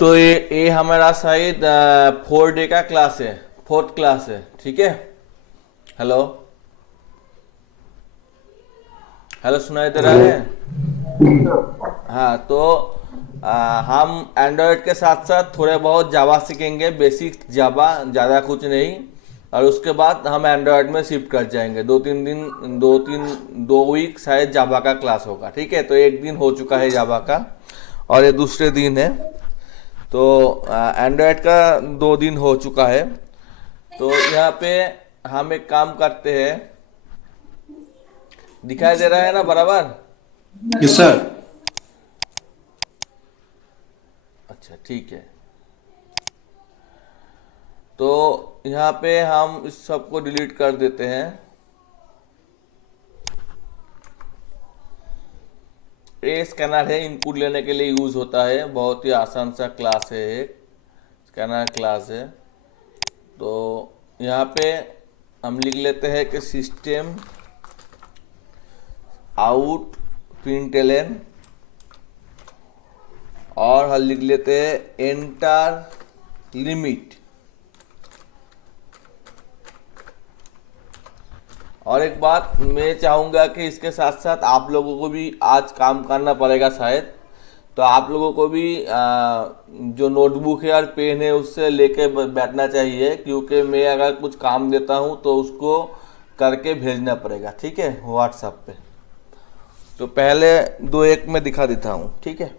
तो ये हमारा शायद 4 डे का क्लास है, 4th क्लास है, ठीक है। हेलो हेलो, सुनाई दे रहा हेलो। है? हाँ, तो हम एंड्रॉयड के साथ साथ थोड़े बहुत जावा सीखेंगे, बेसिक जावा, ज़्यादा कुछ नहीं। और उसके बाद हम एंड्रॉयड में शिफ्ट कर जाएंगे। 2 वीक शायद जावा का क्लास होगा, ठीक है। तो एक दिन हो चुका है जावा का, और ये दूसरे दिन है। तो एंड्रॉयड का 2 दिन हो चुका है। तो यहाँ पे हम एक काम करते हैं, दिखाई दे रहा है ना बराबर? Yes sir. अच्छा, ठीक है। तो यहाँ पे हम इस सब को डिलीट कर देते हैं। ये स्कैनर है, इनपुट लेने के लिए यूज होता है। बहुत ही आसान सा क्लास है, एक स्कैनर क्लास है। तो यहाँ पे हम लिख लेते हैं कि सिस्टम आउट प्रिंटलन, और हम लिख लेते हैं एंटर लिमिट। और एक बात मैं चाहूँगा कि इसके साथ साथ आप लोगों को भी आज काम करना पड़ेगा शायद। तो आप लोगों को भी जो नोटबुक है और पेन है उससे लेके बैठना चाहिए, क्योंकि मैं अगर कुछ काम देता हूँ तो उसको करके भेजना पड़ेगा, ठीक है, व्हाट्सएप पे। तो पहले दो एक में दिखा देता हूँ, ठीक है।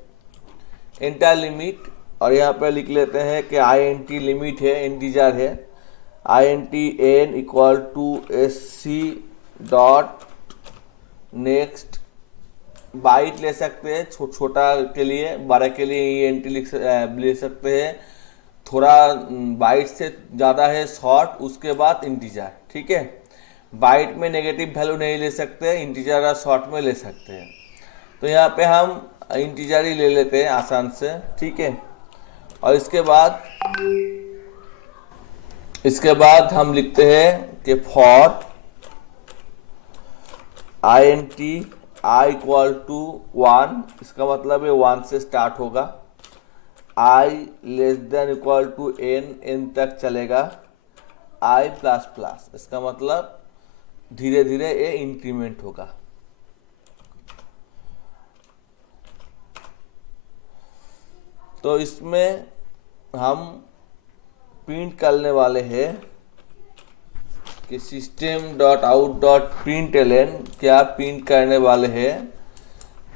इंटर लिमिट, और यहाँ पे लिख लेते हैं कि आई एन टी लिमिट है, इंटीजर है। I N T N equal to S C dot next. Byte ले सकते हैं, छोटा के लिए, बड़े के लिए ई एन टी ले सकते हैं। थोड़ा बाइट से ज़्यादा है शॉर्ट, उसके बाद इंटीजर, ठीक है। बाइट में नेगेटिव वैल्यू नहीं ले सकते, इंटीजर और शॉर्ट में ले सकते हैं। तो यहाँ पे हम इंटीजर ही ले लेते हैं आसान से, ठीक है। और इसके बाद हम लिखते हैं कि for I N T I equal to 1, इसका मतलब है 1 से स्टार्ट होगा। I less than equal to N, N तक चलेगा। आई प्लस प्लस, इसका मतलब धीरे धीरे ये इंक्रीमेंट होगा। तो इसमें हम प्रिंट करने वाले हैं कि system dot out dot print L N, क्या प्रिंट करने वाले हैं।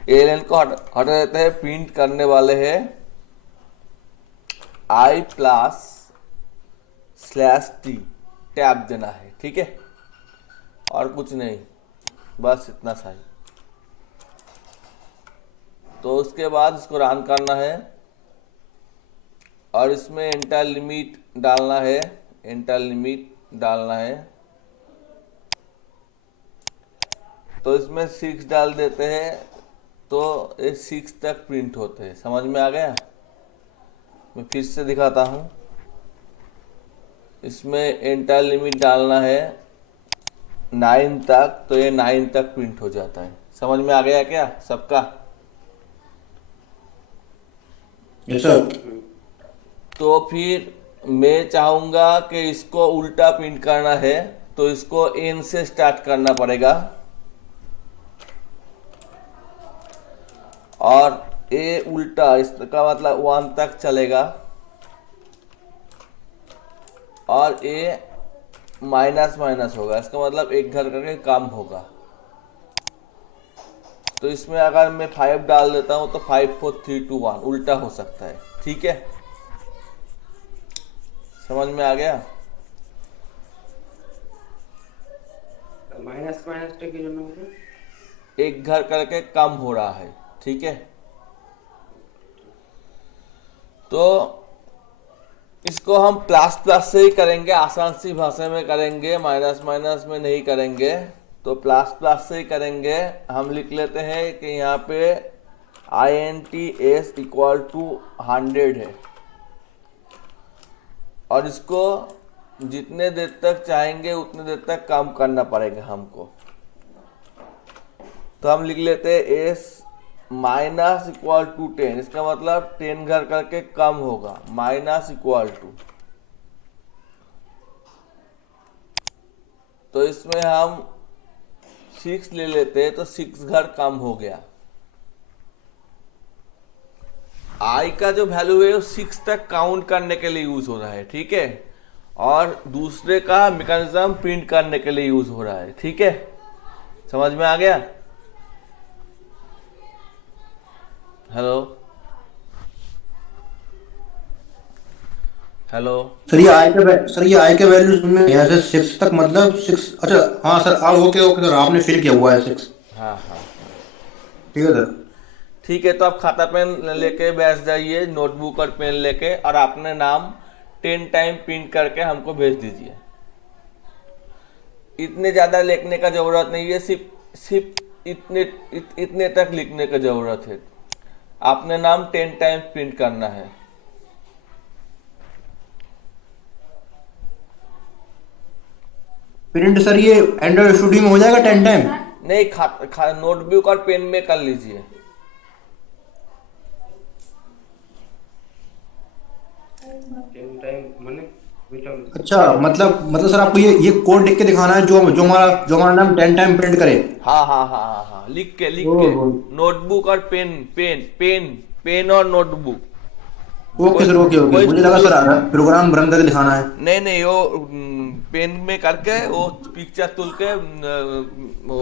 एल एन को हटा देते हैं, प्रिंट करने वाले हैं आई प्लस स्लैश टी, टैब देना है, ठीक है। और कुछ नहीं, बस इतना सा ही। तो उसके बाद इसको रन करना है, और इसमें एंटर लिमिट डालना है, एंटर लिमिट डालना है। तो इसमें 6 डाल देते हैं, तो ये 6 तक प्रिंट होते हैं। समझ में आ गया? मैं फिर से दिखाता हूँ। इसमें एंटर लिमिट डालना है 9 तक, तो ये 9 तक प्रिंट हो जाता है। समझ में आ गया क्या सबका? Yes sir. तो फिर मैं चाहूँगा कि इसको उल्टा प्रिंट करना है, तो इसको एन से स्टार्ट करना पड़ेगा, और ए उल्टा, इसका मतलब 1 तक चलेगा, और ए माइनस माइनस होगा, इसका मतलब एक घर करके काम होगा। तो इसमें अगर मैं 5 डाल देता हूँ तो 5 4 3 2 1 उल्टा हो सकता है, ठीक है। समझ में आ गया? মাইনাস মাইনাসটা কি জন্য হলো? एक घर करके कम हो रहा है, ठीक है। तो इसको हम प्लस प्लस से ही करेंगे, आसान सी भाषा में करेंगे, माइनस माइनस में नहीं करेंगे। तो प्लस प्लस से ही करेंगे। हम लिख लेते हैं कि यहाँ पे I N T S equal to 100 है, और इसको जितने देर तक चाहेंगे उतने देर तक काम करना पड़ेगा हमको। तो हम लिख लेते हैं एस माइनस इक्वल टू 10, इसका मतलब 10 घर करके कम होगा, माइनस इक्वल टू। तो इसमें हम 6 ले लेते हैं तो 6 घर कम हो गया। आई का जो वैल्यू है वो 6 तक काउंट करने के लिए यूज हो रहा है, ठीक है। और दूसरे का मैकेनिज्म प्रिंट करने के लिए यूज हो रहा है, ठीक है। समझ में आ गया? Hello hello. सर ये आई के वैल्यूज में यहाँ से 6 तक मतलब 6। अच्छा, हाँ सर, अब ओके ओके सर, आपने फिल किया हुआ है 6। हाँ हाँ, ठीक है सर। ठीक है। तो आप खाता पेन लेके बैठ जाइए, नोटबुक और पेन लेके, और अपने नाम 10 टाइम प्रिंट करके हमको भेज दीजिए। इतने ज्यादा लिखने का जरूरत नहीं है, सिर्फ सिर्फ इतने तक लिखने का जरूरत है। अपने नाम 10 टाइम प्रिंट करना है। प्रिंट सर ये एंड्रॉइड स्टूडियो में हो जाएगा 10 टाइम? नहीं, नोटबुक और पेन में कर लीजिए। टेन टाइम माने अच्छा, मतलब सर आपको ये कोड लिख के दिखाना है जो हमारा नाम 10 टाइम प्रिंट करे। हाँ हाँ हाँ हाँ हाँ, लिख के ओहो। नोटबुक और पेन पेन पेन पेन और नोटबुक। ओके कोई सर, ओके ओके, कोई मुझे लगा सर प्रोग्राम रन करके दिखाना है। नहीं नहीं, वो पेन में करके वो पिक्चर तुल के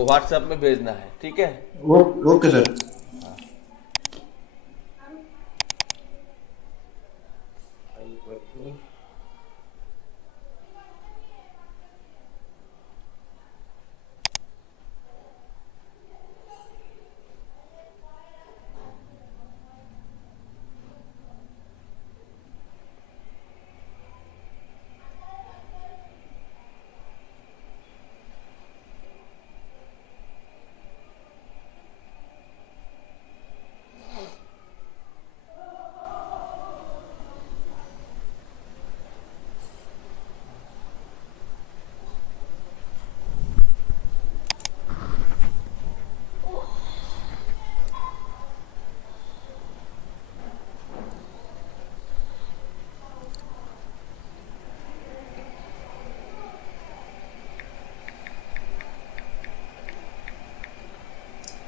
व्हाट्सएप में भेजना है, ठीक है। Okay sir.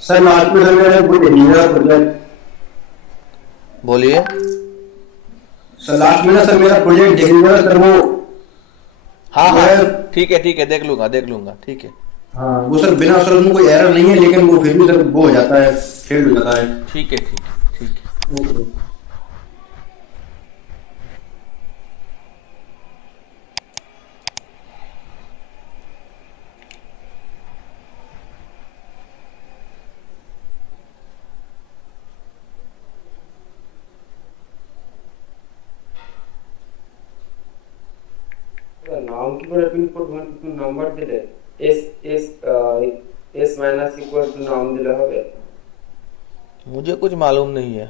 सर लास्ट में सर मेरा प्रोजेक्ट बोलिए। सर लास्ट में ना सर मेरा प्रोजेक्ट देख लीजिएगा सर, वो हाँ वो हाँ, है। ठीक है, देख लूंगा, ठीक है। हाँ वो सर बिना सर उसमें कोई एरर नहीं है, लेकिन वो फिर भी सर वो हो जाता है, फेल हो जाता है। ठीक है, ठीक है। ओके। নাম কি করে প্রিন্ট করবো? মানে তুমি নাম্বার দিলে S S S minus equal to নাম দিলে হবে? मुझे कुछ मालूम नहीं है।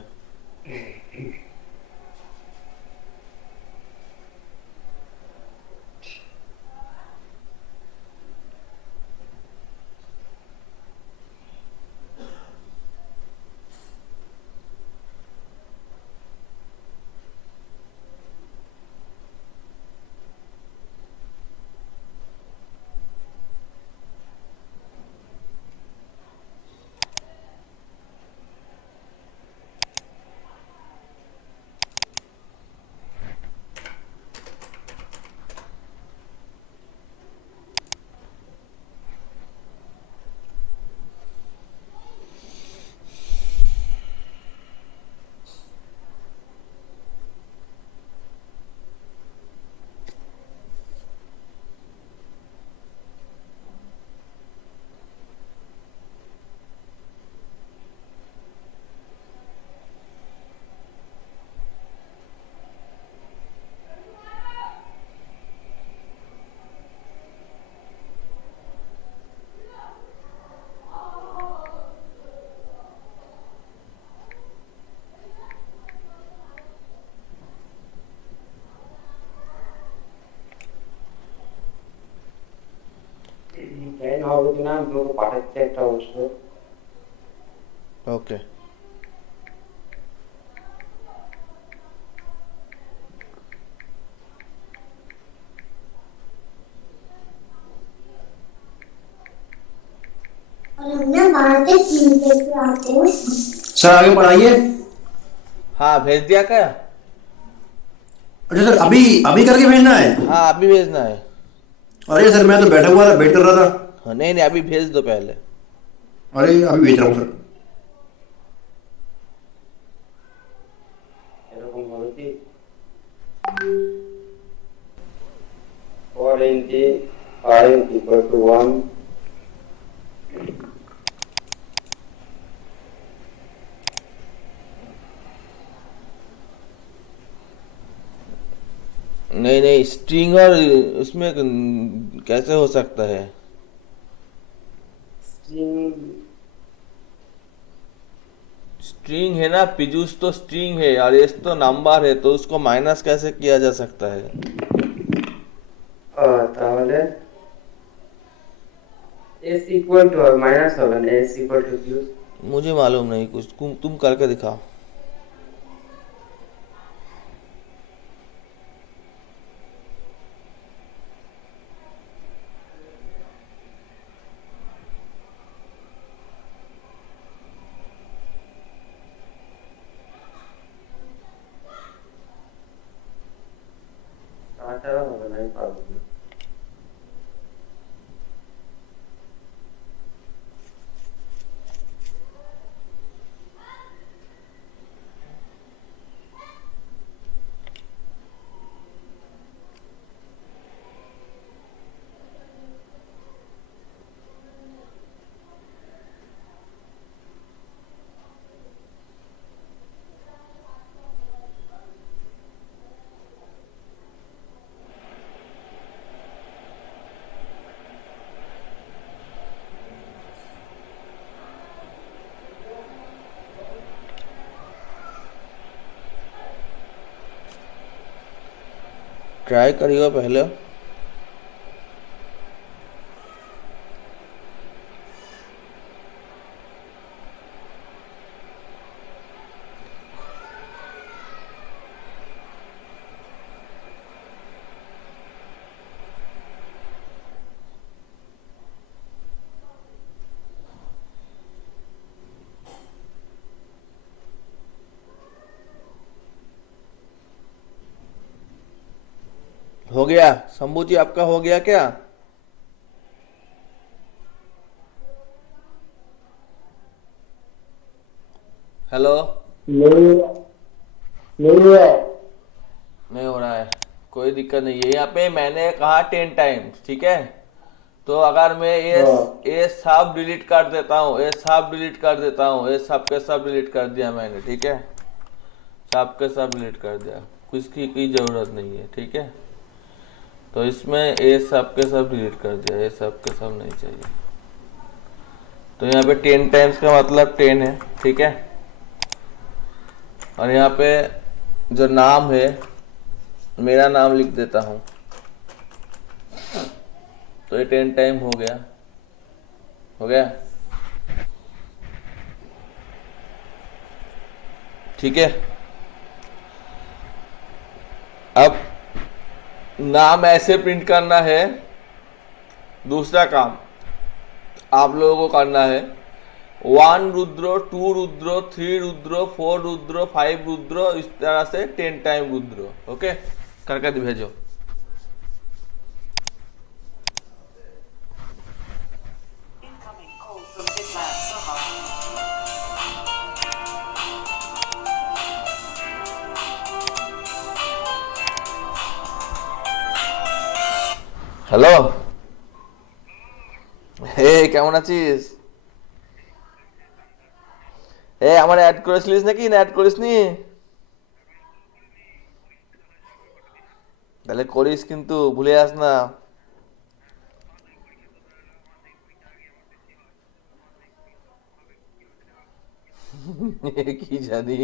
জানি না হবে কিনা, আমি তোমাকে পাঠাচ্ছি একটা অবশ্য। ओके। सर आगे पढ़ाइए। हाँ भेज दिया क्या? अच्छा सर, अभी अभी करके भेजना है? हाँ अभी भेजना है। अरे सर, मैं तो बैठा हुआ था, वेट कर रहा था। हाँ नहीं नहीं अभी भेज दो पहले। अरे अभी भेज रहा हूँ सर। এরকম হবে কি 4 into 5 equal to 1 नहीं नहीं स्ट्रिंग और उसमें कैसे हो सकता है? string स्ट्रिंग है ना पीयूष, तो स्ट्रिंग है और एस तो नंबर है, तो उसको माइनस कैसे किया जा सकता है? তাহলে s equal to और माइनस होगा ना s equal to q मुझे मालूम नहीं कुछ, तुम करके दिखाओ। তাছাড়া হবে না, আমি পারবো না। ट्राई करिएगा पहले। हो गया शंभू जी, आपका हो गया क्या? हेलो। नहीं नहीं है। नहीं हो रहा है, कोई दिक्कत नहीं है। यहाँ पे मैंने कहा 10 टाइम्स, ठीक है? तो अगर मैं ये सब डिलीट कर देता हूँ, ये सब डिलीट कर देता हूँ, ये सब के सब डिलीट कर दिया मैंने, ठीक है? सब के सब डिलीट कर दिया, कुछ की जरूरत नहीं है, ठीक है? तो इसमें ये सब के सब डिलीट कर दिया, ये सब के सब नहीं चाहिए। तो यहाँ पे 10 टाइम्स का मतलब 10 है, ठीक है? और यहाँ पे जो नाम है, मेरा नाम लिख देता हूँ, तो ये 10 टाइम हो गया, हो गया, ठीक है? अब नाम ऐसे प्रिंट करना है। दूसरा काम आप लोगों को करना है, 1 रुद्रो, 2 रुद्रो, 3 रुद्रो, 4 रुद्रो, 5 रुद्रो, इस तरह से 10 टाइम रुद्रो। ओके, करके भेजो। হ্যালো, হে কেমন আছিস? আমার অ্যাড করেছিলিস নাকি না অ্যাড করিসনি? তাহলে করিস কিন্তু, ভুলে যাস না। কি জানি।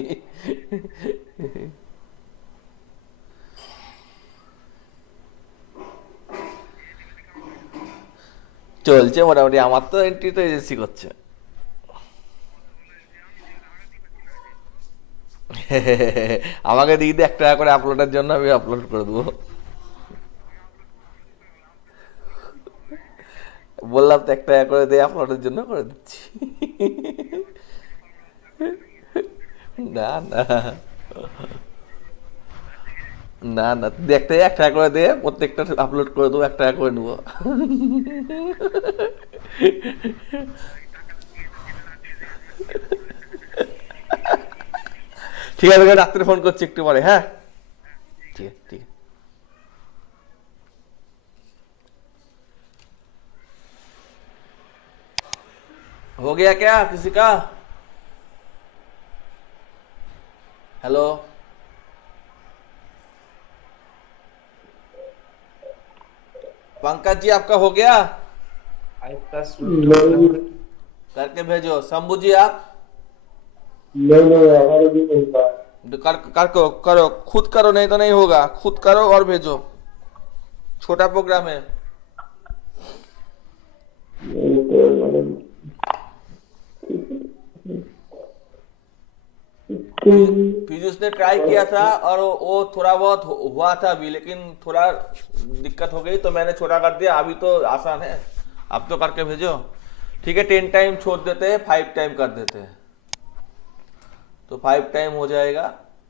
চলছে মোটামুটি, আমার তো এন্ট্রি তো এজেন্সি করছে। আমাকে দিয়ে দে 1 টাকা করে আপলোডের জন্য, আমি আপলোড করে দেবো। বললাম তো 1 টাকা করে দিয়ে আপলোডের জন্য করে দিচ্ছি। না না না না, দেখতে 1 টাকা করে দিয়ে প্রত্যেকটা আপলোড করে দেবো, 1 টাকা করে নেবো। ঠিক আছে, রাত্রে ফোন করছি একটু পরে, হ্যাঁ? ঠিক আছে, ঠিক আছে। हो गया क्या किसी का? हेलो, पंकज जी आपका हो गया? I plus root करके भेजो। शंभू जी आप नहीं हमारे भी नहीं था। करो करो, खुद करो, नहीं तो नहीं होगा। खुद करो और भेजो, छोटा प्रोग्राम है। नहीं तो मतलब पीयूष ने ट्राई किया था और वो थोड़ा बहुत हुआ था अभी, लेकिन थोड़ा दिक्कत हो गई तो मैंने छोटा कर दिया। अभी तो आसान है, अब तो करके भेजो। ठीक है, 10 टाइम छोड़ देते हैं, 5 टाइम कर देते हैं, तो 5 टाइम हो जाएगा।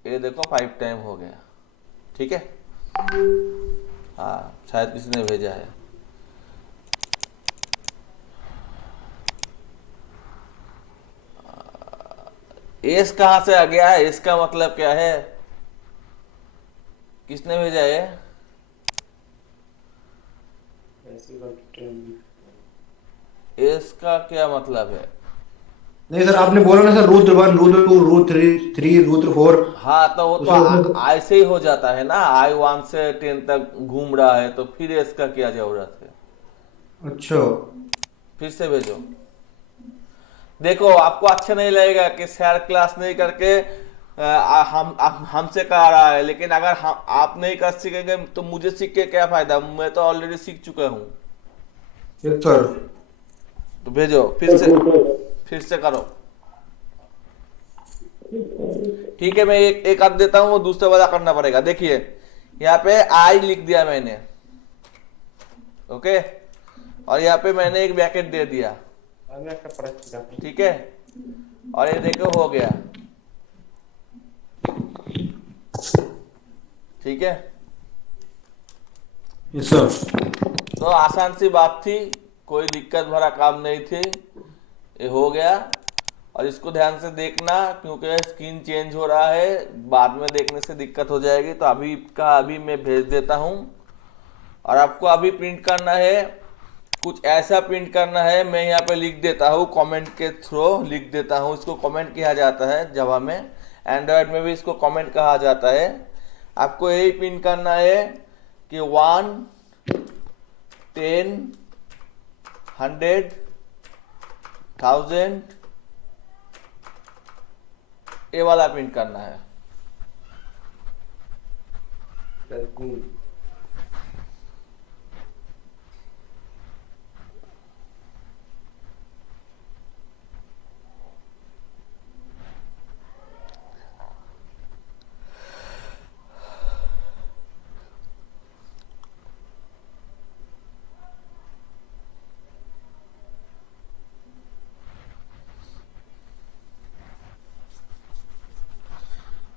ये देखो 5 टाइम हो गया, ठीक है। हाँ, शायद किसी ने भेजा है। एस कहां से आ गया है? एस का मतलब क्या है? किसने भेजा है? is equal to 10. एस का क्या मतलब है? नहीं सर, आपने बोला ना sir, root 1, root 2, root 3, root 4। हाँ, तो वो तो उसमें ऐसे ही हो जाता है ना। I1 से 10 तक घूम रहा है, तो फिर एस का क्या जरूरत है? अच्छा, फिर से भेजो। देखो, आपको अच्छा नहीं लगेगा कि सर क्लास नहीं करके हमसे करा रहा है, लेकिन अगर हम आप नहीं कर सीखेंगे तो मुझे सीख के क्या फायदा? मैं तो ऑलरेडी सीख चुका हूँ। Yes sir. तो भेजो, फिर से करो। ठीक है, मैं एक कर देता हूँ, दूसरा वाला करना पड़ेगा। देखिए, यहाँ पे आई लिख दिया मैंने, ओके, और यहाँ पे मैंने एक ब्रैकेट दे दिया, আমি একটা পড়াচ্ছি দেখো। ठीक है। और ये देखो हो गया, ठीक है। Yes sir. तो आसान सी बात थी, कोई दिक्कत भरा काम नहीं थी, ये हो गया। और इसको ध्यान से देखना, क्योंकि स्क्रीन चेंज हो रहा है, बाद में देखने से दिक्कत हो जाएगी। तो अभी का अभी मैं भेज देता हूँ, और आपको अभी प्रिंट करना है, कुछ ऐसा प्रिंट करना है। मैं यहाँ पे लिख देता हूँ, कमेंट के थ्रू लिख देता हूँ। इसको कमेंट किया जाता है जावा में, एंड्रॉयड में भी इसको कमेंट कहा जाता है। आपको यही प्रिंट करना है कि 1, 10, 100, 1000, ये वाला प्रिंट करना है। That's good.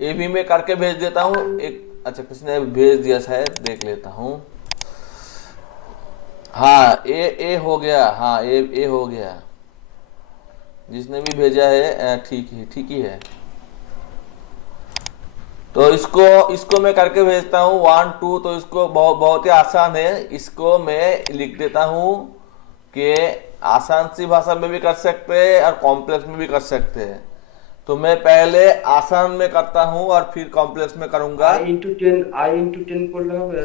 ये भी मैं करके भेज देता हूँ। एक अच्छा, किसी ने भेज दिया शायद, देख लेता हूँ। हाँ, ए हो गया। हाँ, ए हो गया। जिसने भी भेजा है ठीक ही है। तो इसको मैं करके भेजता हूँ 1, 2। तो इसको बहुत ही आसान है। इसको मैं लिख देता हूँ कि आसान सी भाषा में भी कर सकते हैं और कॉम्प्लेक्स में भी कर सकते हैं। तो मैं पहले आसान में करता हूँ और फिर कॉम्प्लेक्स में करूंगा। I into 10 করলে হবে।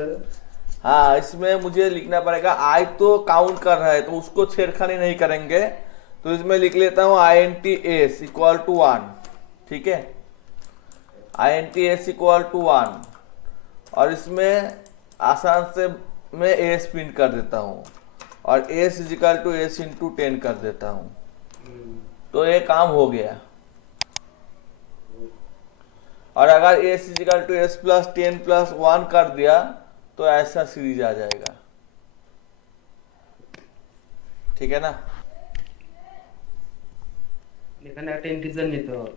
हाँ, इसमें मुझे लिखना पड़ेगा। आई तो काउंट कर रहा है, तो उसको छेड़खानी नहीं करेंगे। तो इसमें लिख लेता हूँ INTS इक्वल टू 1, ठीक है। INTS इक्वल टू 1, और इसमें आसान से मैं एस प्रिंट कर देता हूँ, और S is equal to S into 10 कर देता हूँ। तो ये काम हो गया। और अगर S is equal to S plus 10 plus 1 कर दिया तो ऐसा सीरीज आ जाएगा। ठीक है ना। এখানে একটা ইন্টিজার নিতে হবে।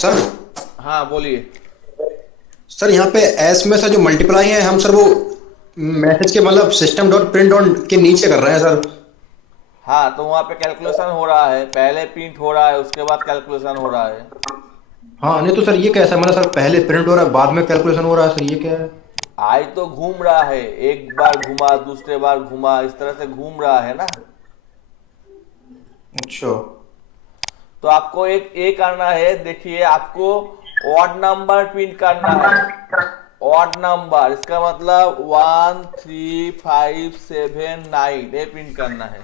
सर हाँ बोलिए। सर यहाँ पे एस में सर जो मल्टीप्लाई है हम सर वो मैसेज के मतलब सिस्टम डॉट प्रिंट ऑन के नीचे कर रहे हैं सर। हाँ तो वहाँ पे कैलकुलेशन हो रहा है, पहले प्रिंट हो रहा है उसके बाद कैलकुलेशन हो रहा है। हाँ नहीं तो सर ये कैसा है मतलब सर पहले प्रिंट हो रहा है बाद में कैलकुलेशन हो रहा है सर ये क्या है? आई तो घूम रहा है, एक बार घुमा दूसरे बार घुमा, इस तरह से घूम रहा है ना। अच्छा तो आपको एक ए करना है, देखिए आपको ऑड नंबर प्रिंट करना है। ऑड नंबर इसका मतलब 1 3 5 7 9 ये प्रिंट करना है।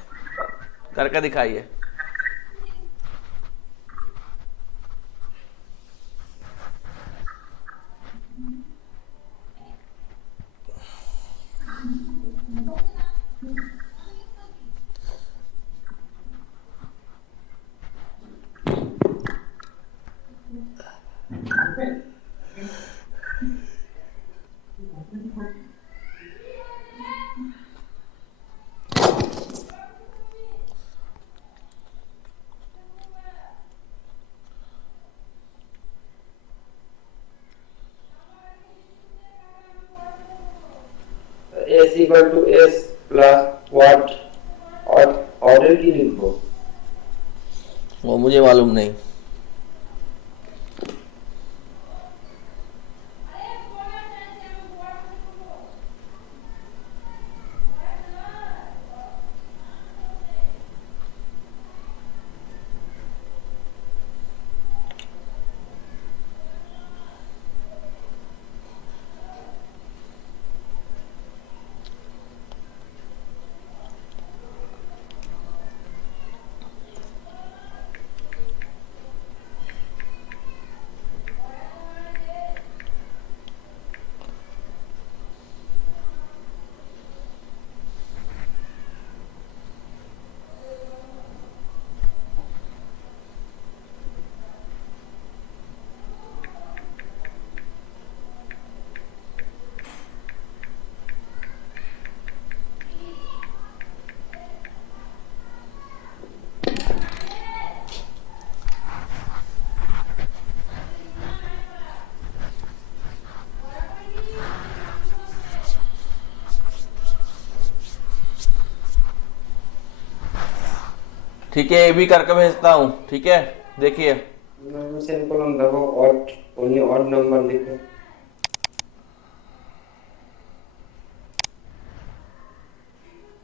करके दिखाइए। S equal to S plus what और ऑर्डर की लिखो। वो मुझे मालूम नहीं। ठीक है, ये भी करके भेजता हूँ। ठीक है, देखिए। मैं सेमीकोलन देखो ऑड ओनली ऑड नंबर लिखो।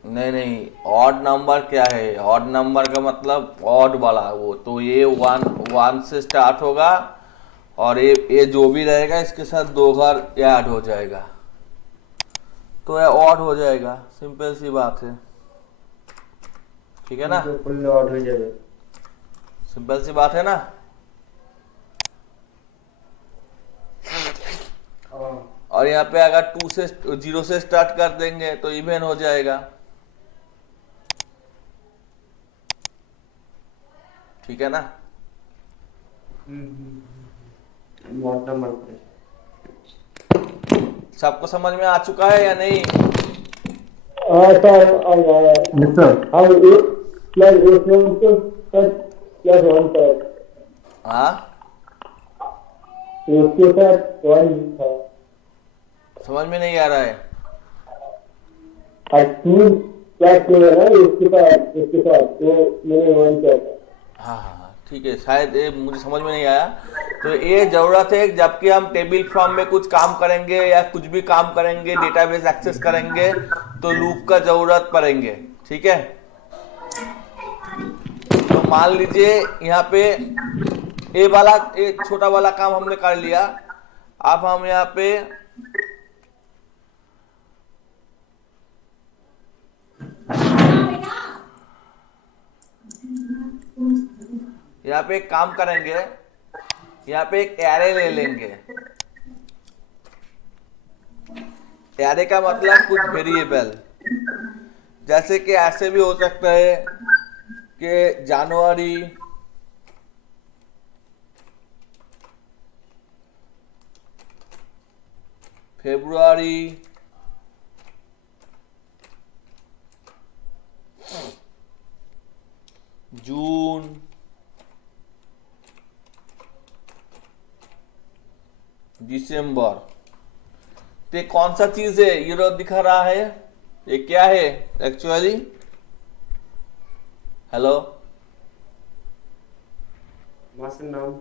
नहीं नहीं, ऑड नंबर क्या है? ऑड नंबर का मतलब ऑड वाला वो तो ये 1 से स्टार्ट होगा और ये जो भी रहेगा इसके साथ 2 घर ऐड हो जाएगा तो ये ऑड हो जाएगा। सिंपल सी बात है। ठीक है ना, जो फुल ऑड हो जाएगा। सिंपल सी बात है ना। और यहाँ पे अगर 2 से 0 से स्टार्ट कर देंगे तो इवन हो जाएगा। ठीक है ना। ऑड नंबर पे सबको समझ में आ चुका है या नहीं? सर अब यस सर। हम एक प्लस एक में तो सर प्लस वन सर हाँ, उसके साथ वन था समझ में नहीं आ रहा है। और टू प्लस टू है ना इसके साथ तो मैंने वन किया था। हाँ हाँ हाँ, ठीक है, शायद ये मुझे समझ में नहीं आया। तो ये जरूरत है जबकि हम टेबल फॉर्म में कुछ काम करेंगे या कुछ भी काम करेंगे, डेटाबेस एक्सेस करेंगे तो लूप का जरूरत पड़ेंगे। ठीक है, तो मान लीजिए यहाँ पे ये वाला ये छोटा वाला काम हमने कर लिया। अब हम यहाँ पे एक काम करेंगे, यहाँ पे एक एरे ले लेंगे। एरे का मतलब कुछ वेरिएबल, जैसे कि ऐसे भी हो सकता है कि जनवरी, फरवरी, दिसंबर। तो ये कौन सा चीज है ये जो दिखा रहा है, ये क्या है एक्चुअली? हेलो, मासिक नाम।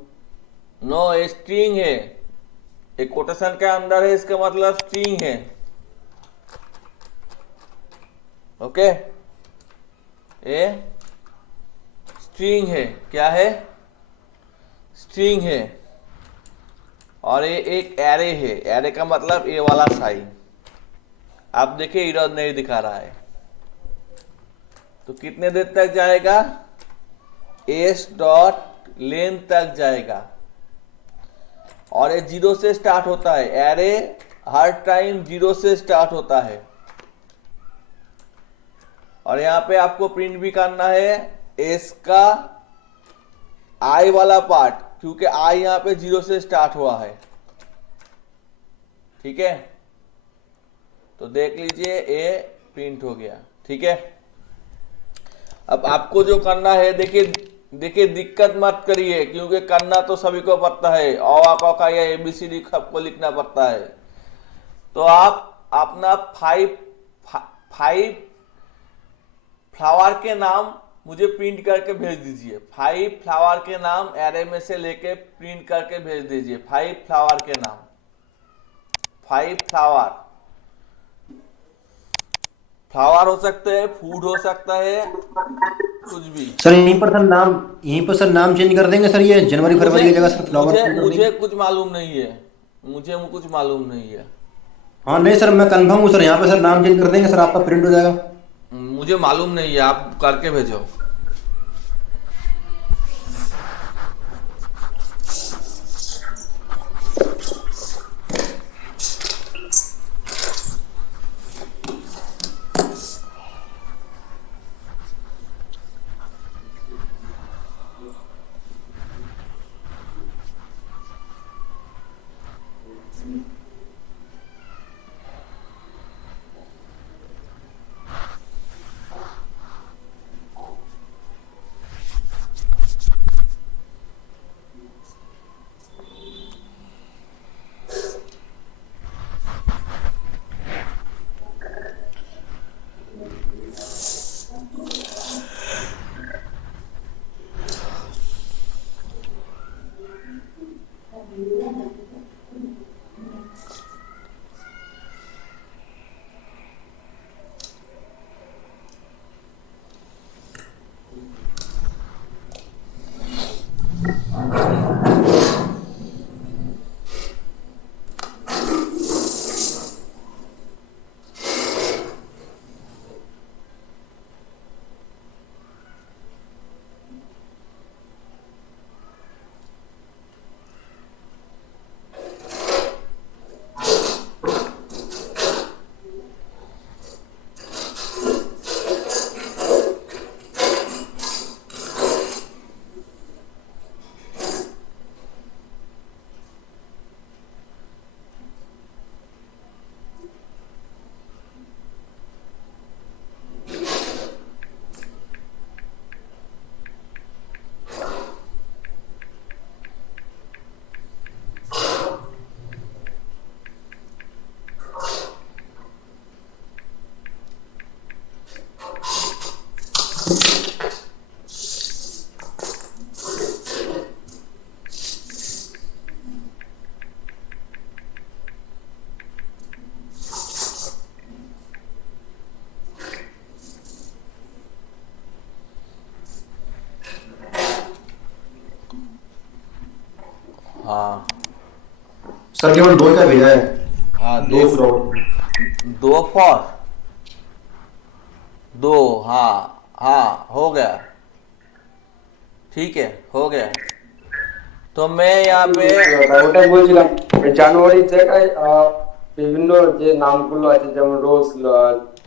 नो, ये स्ट्रिंग है, एक कोटेशन के अंदर है, इसका मतलब स्ट्रिंग है। ओके, ये स्ट्रिंग है, क्या है? स्ट्रिंग है। और ये एक एरे है, एरे का मतलब ये वाला साइन। आप देखिए इधर नहीं दिखा रहा है, तो कितने देर तक जाएगा? एस डॉट लेंथ तक जाएगा। और ये 0 से स्टार्ट होता है, एरे हर टाइम 0 से स्टार्ट होता है। और यहां पे आपको प्रिंट भी करना है एस का आई वाला पार्ट, क्योंकि आई यहां पे 0 से स्टार्ट हुआ है। ठीक है, तो देख लीजिए ये प्रिंट हो गया। ठीक है, अब आपको जो करना है, देखिए दिक्कत मत करिए, क्योंकि करना तो सभी को पड़ता है, का या ABCD सबको लिखना पड़ता है। तो आप अपना 5 फ्लावर के नाम मुझे प्रिंट करके भेज दीजिए। 5 फ्लावर के नाम एरे में से लेके प्रिंट करके भेज दीजिए। 5 फ्लावर के नाम, 5 फ्लावर हो सकते हैं, फूड हो सकता है, कुछ भी। सर यहीं पर सर नाम चेंज कर देंगे सर, ये जनवरी फरवरी की जगह सर फ्लावर मुझे कर मुझे देंगे। कुछ मालूम नहीं है, मुझे कुछ मालूम नहीं है। हाँ नहीं सर, मैं कंफर्म हूँ सर, यहाँ पे सर नाम चेंज कर देंगे सर, आपका प्रिंट हो जाएगा। मुझे मालूम नहीं है, आप करके भेजो। हाँ सर केवल 2 का भेजा है। हाँ, 2 फ्रॉड। 2 फॉर 2, हाँ हाँ, हो गया। ठीक है, हो गया। তো मैं यहाँ पे ওটাই বলছিলাম, জানুয়ারি জায়গায় বিভিন্ন যে নামগুলো আছে যেমন রোজ,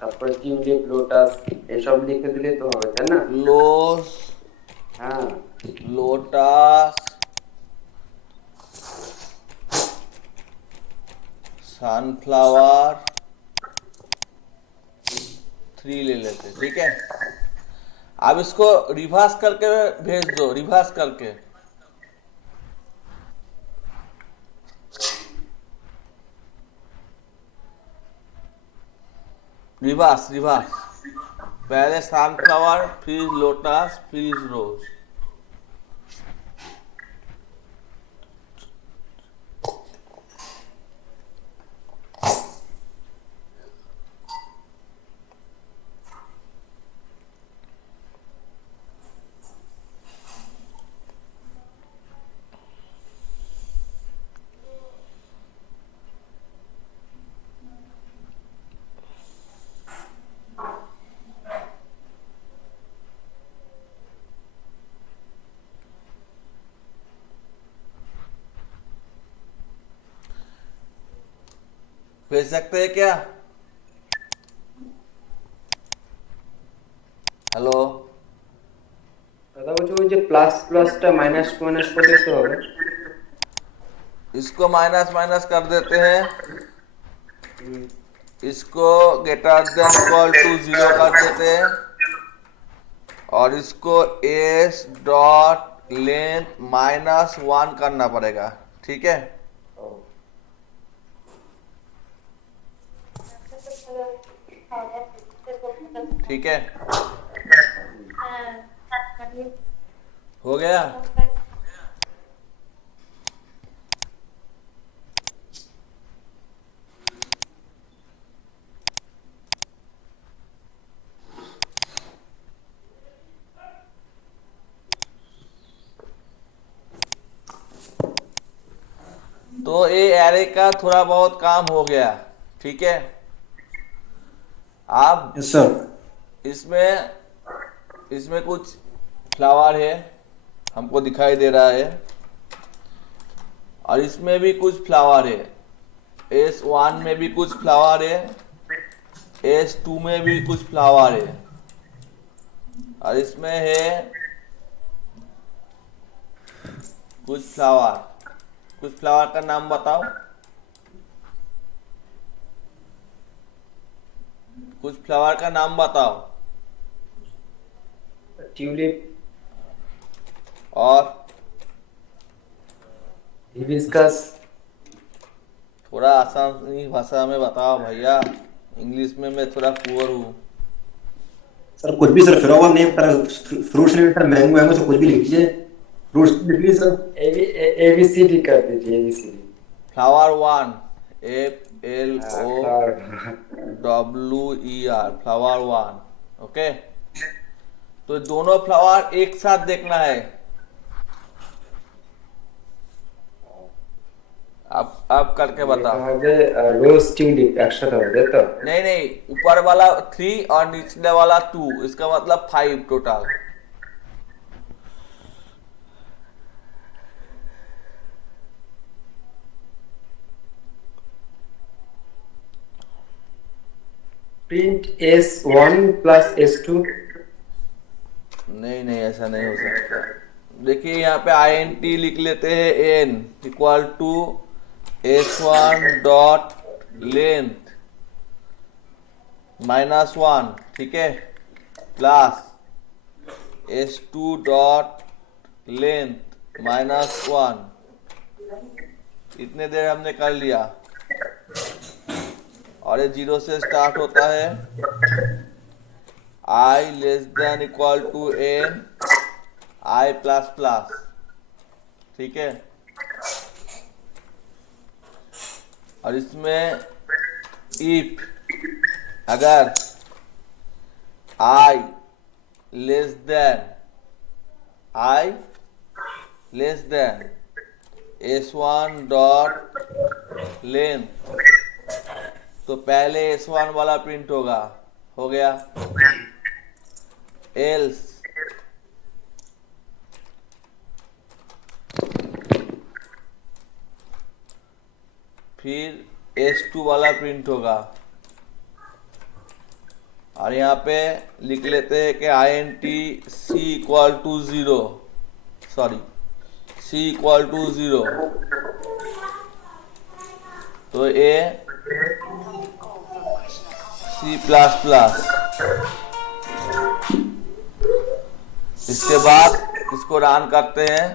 তারপরে টিউলিপ, লোটাস এসব লিখে দিলে তো হবে, তাই না? लोस, হ্যাঁ, लोटस, सनफ्लावर 3 ले लेते। ठीक है, अब इसको रिवर्स करके भेज दो, रिवर्स करके। रिवर्स रिवर्स, पहले सनफ्लावर फिर लोटस फिर रोज। भेज सकते हैं क्या? হ্যালো, দাদা বলছি ওই যে প্লাস প্লাসটা মাইনাস মাইনাস করে দিতে হবে। इसको माइनस माइनस कर देते हैं, इसको ग्रेटर देन इक्वल टू 0 कर देते हैं और इसको एस डॉट लेंथ -1 करना पड़ेगा। ठीक है, ठीक है, हो गया। तो ये एरे का थोड़ा बहुत काम हो गया। ठीक है, आप यस सर। इसमें इसमें कुछ फ्लावर है, हमको दिखाई दे रहा है, और इसमें भी कुछ फ्लावर है। S1 में भी कुछ फ्लावर है, S2 में भी कुछ फ्लावर है, और इसमें है कुछ फ्लावर। कुछ फ्लावर का नाम बताओ, कुछ फ्लावर का नाम बताओ। টিউলিপ, और हिबिस्कस। थोड़ा आसानी भाषा में बताओ भैया, इंग्लिश में मैं थोड़ा पुअर हूँ। सर कुछ भी sir, flower name sir, fruits name sir, mango mango से कुछ भी लिख लीजिए, फ्रूट्स लिख लीजिए सर। एबीसीडी कर दीजिए, ABCD. Flower 1, FLOWER, flower 1। Okay, तो दोनों फ्लावर एक साथ देखना है। आप करके बताओ। रोज টিউলিপ একসাথে হবে তো? नहीं नहीं, ऊपर वाला 3 और निचले वाला 2, इसका मतलब 5 total. Print S1 plus S2। नहीं नहीं, ऐसा नहीं हो सकता। देखिए यहाँ पे INT लिख लेते हैं, n equal to S1 dot length -1, ठीक है, प्लस S2 डॉट लेंथ -1। इतने देर हमने कर लिया, और ये 0 से स्टार्ट होता है। I less than equal to n I plus plus, ठीक है। और इसमें इफ अगर I less than S1 dot length, तो पहले S1 वाला प्रिंट होगा, हो गया। एल्स फिर S2 वाला प्रिंट होगा, और यहाँ पे लिख लेते हैं कि INT C equal to 0, sorry C equal to 0। तो ये C प्लस प्लस। इसके बाद इसको रन करते हैं,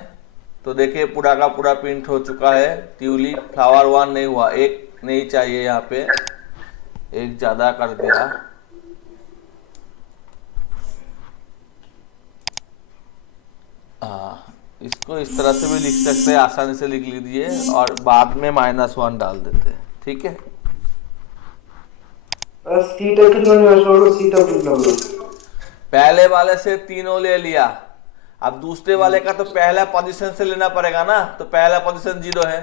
तो देखिए पूरा का पूरा प्रिंट हो चुका है। ट्यूलिप फ्लावर 1 नहीं हुआ, एक नहीं चाहिए, यहाँ पे एक ज़्यादा कर दिया। इसको इस तरह से भी लिख सकते हैं, आसानी से लिख लीजिए और बाद में -1 डाल देते हैं, ठीक है। सीटा कितने में सीटा कितना में? पहले वाले से तीनों ले लिया, अब दूसरे वाले का तो पहला पोजीशन से लेना पड़ेगा ना, तो पहला पोजीशन 0 है,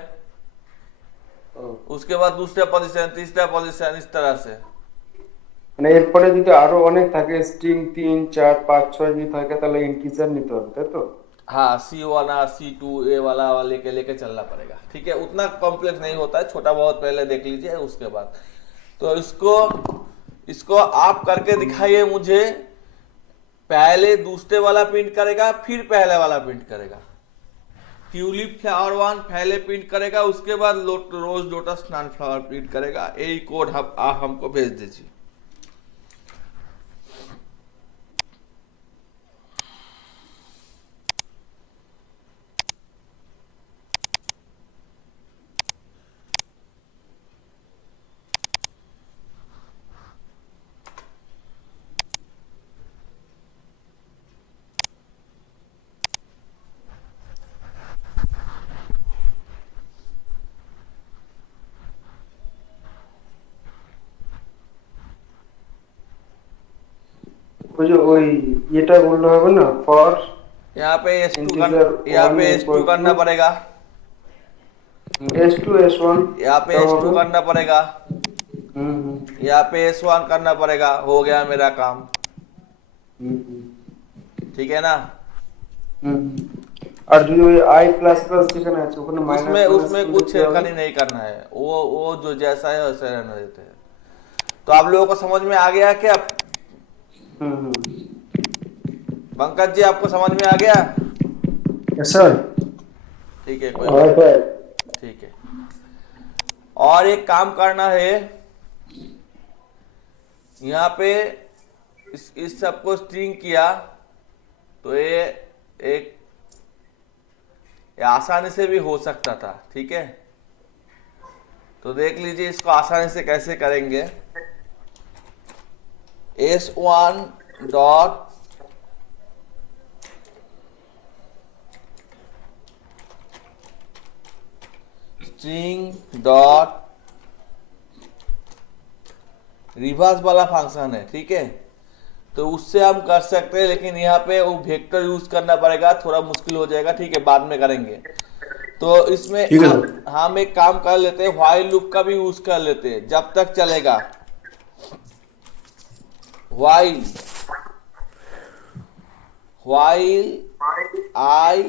उसके बाद दूसरा पोजीशन, तीसरा पोजीशन, इस तरह से। মানে এরপরে যদি আরো অনেক থাকে স্ট্রিং 3 4 5 6 যদি থাকে তাহলে ইন্টিজার নিতে হবে তাই তো? हाँ, C1 C2 ए वाला लेके चलना पड़ेगा, ठीक है। उतना कॉम्प्लेक्स नहीं होता है, छोटा बहुत पहले देख लीजिए उसके बाद। तो इसको आप करके दिखाइए मुझे। पहले दूसरे वाला प्रिंट करेगा, फिर पहले वाला प्रिंट करेगा। ट्यूलिप फ्लावर 1 पहले प्रिंट करेगा, उसके बाद रोज लोटस सनफ्लावर प्रिंट करेगा। यही कोड आप हमको भेज दीजिए। ওই যে ওই এটা বললে হবে না ফর यहाँ पे S2 Integer यहाँ पे one S2 equal करना to- पड़ेगा, S2 S1 यहाँ पे S2 करना पड़ेगा, हम्म यहाँ पे S1 करना पड़ेगा। हो गया मेरा काम, ठीक है ना। আর যদি ওই i++ যেখানে আছে ওখানে उसमें মাইনাস उसमें कुछ छेड़खानी नहीं करना है, वो जो जैसा है वैसे रहने देते हैं। तो आप लोगों को समझ में आ गया क्या? पंकज जी, आपको समझ में आ गया? Yes sir. ठीक है, कोई हाँ बात सर। नहीं, ठीक है। और एक काम करना है, यहाँ पे इस सबको स्ट्रिंग किया तो ये आसानी से भी हो सकता था, ठीक है। तो देख लीजिए इसको आसानी से कैसे करेंगे। S1 dot string dot reverse वाला फंक्शन है, ठीक है। तो उससे हम कर सकते हैं, लेकिन यहाँ पे वो वेक्टर यूज करना पड़ेगा, थोड़ा मुश्किल हो जाएगा, ठीक है, बाद में करेंगे। तो इसमें ठीक है हम एक काम कर लेते हैं, व्हाइल लूप का भी यूज कर लेते हैं, जब तक चलेगा। While I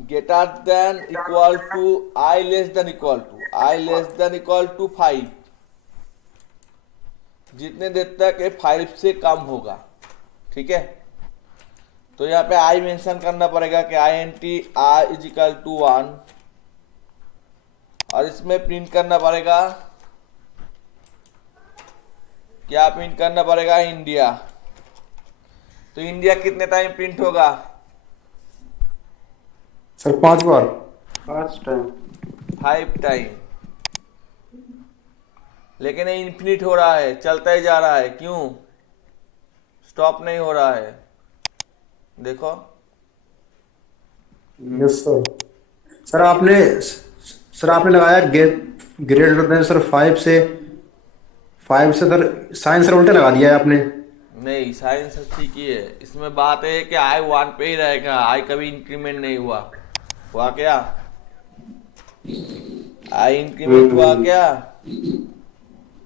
greater than equal to I less than equal to 5, जितने देर तक ये 5 से कम होगा, ठीक है। तो यहाँ पे आई मेंशन करना पड़ेगा कि int i is equal to 1, और इसमें प्रिंट करना पड़ेगा, क्या प्रिंट करना पड़ेगा? इंडिया। तो इंडिया कितने टाइम प्रिंट होगा सर? 5 बार। 5 टाइम 5 टाइम। लेकिन ये इन्फिनिट हो रहा है, चलता ही जा रहा है, क्यों? स्टॉप नहीं हो रहा है, देखो। Yes sir. सर आपने लगाया ग्रेटर देन सर 5 से सर साइंस सर उल्टा लगा दिया है आपने। नहीं, साइंस ठीक ही है। इसमें बात है कि आई 1 पे ही रहेगा, आई कभी इंक्रीमेंट नहीं हुआ क्या? आई इंक्रीमेंट हुआ क्या?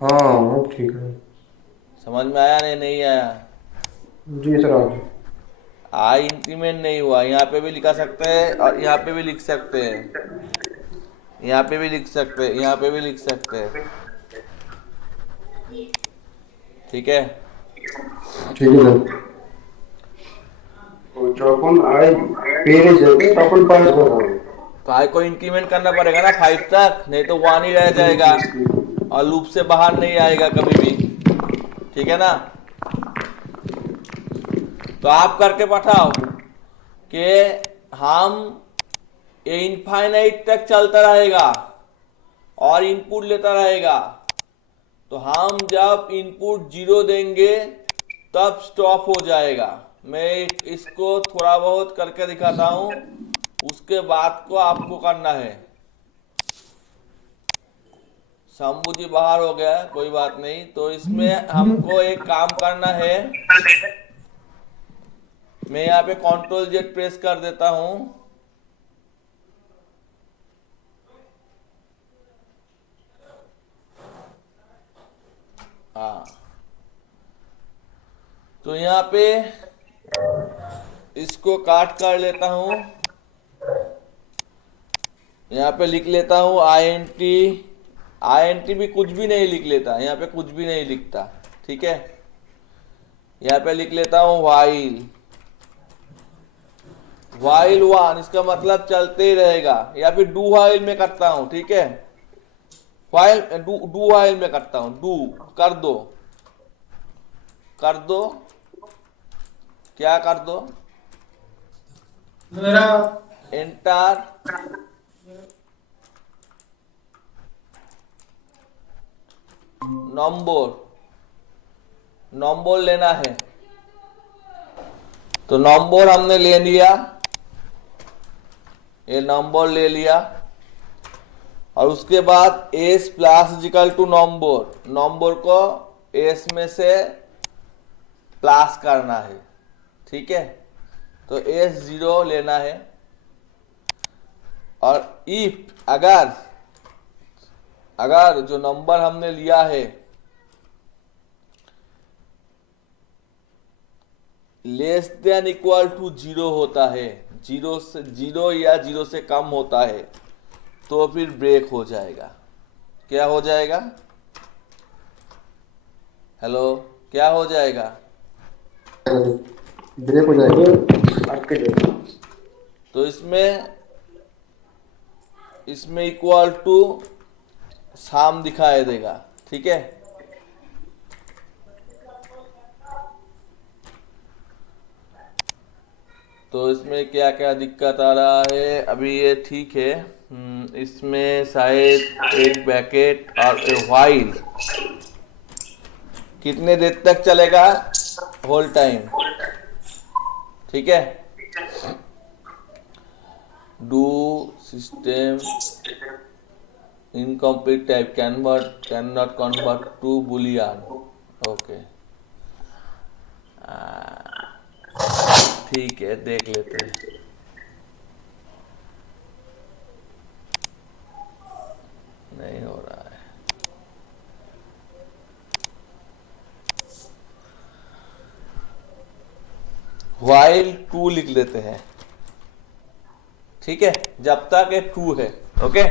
हाँ ठीक है। समझ में आया? नहीं आया? जी सर। आई इंक्रीमेंट नहीं हुआ, यहाँ पे भी लिखा सकते हैं और यहाँ पे भी लिख सकते हैं, यहाँ पे भी लिख सकते हैं, यहाँ पे भी लिख सकते हैं, ठीक है। ठीक है सर। যখন i বেড়ে যাবে তখন 5 হবে। तो आई को इंक्रीमेंट करना पड़ेगा ना 5 तक, नहीं तो 1 ही रह जाएगा और लूप से बाहर नहीं आएगा कभी भी, ठीक है ना। तो आप करके बताओ कि हम इनफाइनाइट तक चलता रहेगा और इनपुट लेता रहेगा। तो हम जब इनपुट 0 देंगे तब स्टॉप हो जाएगा। मैं इसको थोड़ा बहुत करके दिखाता हूं। उसके बाद को आपको करना है। शंभू जी बाहर हो गया, कोई बात नहीं। तो इसमें हमको एक काम करना है, मैं यहाँ पे कंट्रोल जेड प्रेस कर देता हूं। हाँ, तो यहाँ पे इसको काट कर लेता हूं। यहाँ पे लिख लेता हूं INT। INT भी कुछ भी नहीं लिख लेता, यहाँ पे कुछ भी नहीं लिखता, ठीक है। यहाँ पे लिख लेता हूं while 1, इसका मतलब चलते ही रहेगा। या फिर डू while में करता हूं, ठीक है। while डू while में करता हूं, डू कर दो, कर दो, क्या कर दो, मेरा एंटर। नंबर लेना है, तो नंबर हमने ले लिया, ये नंबर ले लिया। और उसके बाद S plus is equal to number, number को एस में से प्लस करना है, ठीक है। तो एस 0 लेना है। और इफ अगर जो नंबर हमने लिया है लेस देन इक्वल टू 0 होता है, 0 या 0 से कम होता है, तो फिर ब्रेक हो जाएगा। क्या हो जाएगा? हेलो, क्या हो जाएगा? ब्रेक हो जाएगा। आपके लिए तो इसमें इक्वल टू साम दिखाई देगा, ठीक है। तो इसमें क्या क्या दिक्कत आ रहा है अभी, ये ठीक है। इसमें शायद एक ब्रैकेट और व्हाइल कितने देर तक चलेगा, होल टाइम, ठीक है। Do system incomplete type can not convert to boolean, okay, ठीक है, देख लेते हैं। नहीं हो रहा है। while टू लिख लेते हैं, ठीक है, जब तक ये ट्रू है, ओके।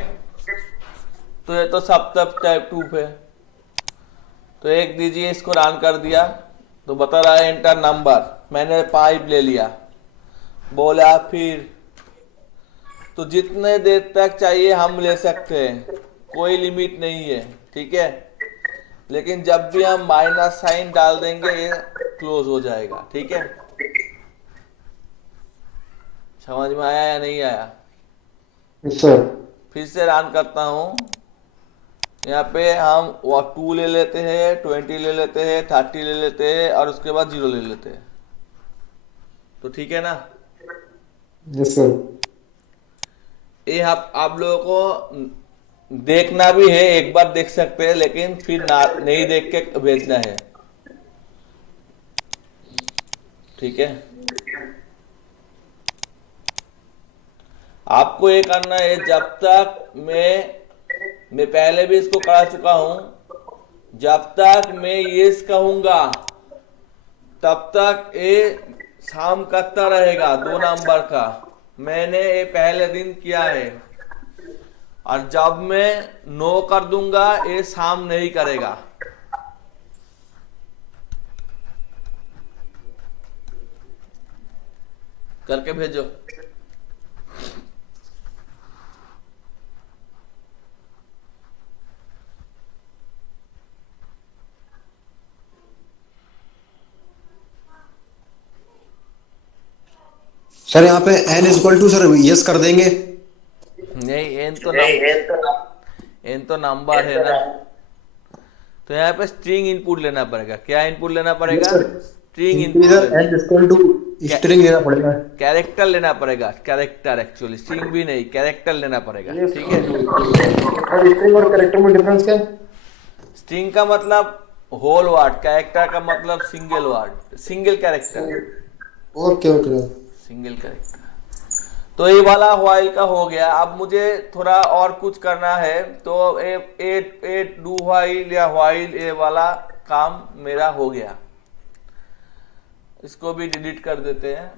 तो ये तो सब तक टाइप 2 है। तो एक दीजिए, इसको रन कर दिया तो बता रहा है एंटर नंबर, मैंने 5 ले लिया, बोला फिर। तो जितने देर तक चाहिए हम ले सकते हैं, कोई लिमिट नहीं है, ठीक है। लेकिन जब भी हम माइनस साइन डाल देंगे ये क्लोज हो जाएगा, ठीक है। समझ में आया या नहीं आया? सर फिर से रन करता हूं। यहाँ पे हम 2 ले लेते हैं, 20 ले लेते हैं, 30 ले लेते हैं और उसके बाद 0 ले लेते हैं। तो ठीक है ना? Yes sir. ये आप लोगों को देखना भी है, एक बार देख सकते हैं, लेकिन फिर नहीं देख के भेजना है, ठीक है। आपको ये करना है, जब तक मैं पहले भी इसको करा चुका हूं, जब तक मैं यस कहूंगा तब तक ये शाम करता रहेगा 2 नंबर का। मैंने ये पहले दिन किया है। और जब मैं नो कर दूंगा ये शाम नहीं करेगा। करके भेजो। सर यहाँ पे n equal to sir yes कर देंगे। नहीं, एन तो नंबर है ना। तो यहाँ पे स्ट्रिंग इनपुट लेना पड़ेगा। क्या इनपुट लेना पड़ेगा? String input. n equal to string लेना पड़ेगा। कैरेक्टर लेना पड़ेगा, कैरेक्टर, एक्चुअली स्ट्रिंग भी नहीं, कैरेक्टर लेना पड़ेगा, ये ठीक है। और स्ट्रिंग और कैरेक्टर में डिफरेंस क्या है? स्ट्रिंग का मतलब होल वर्ड, कैरेक्टर का मतलब single word, single character, okay okay. Single character. तो ये वाला व्हाइल का हो गया। अब मुझे थोड़ा और कुछ करना है, तो ए डू व्हाइल या व्हाइल ये वाला काम मेरा हो गया। इसको भी डिलीट कर देते हैं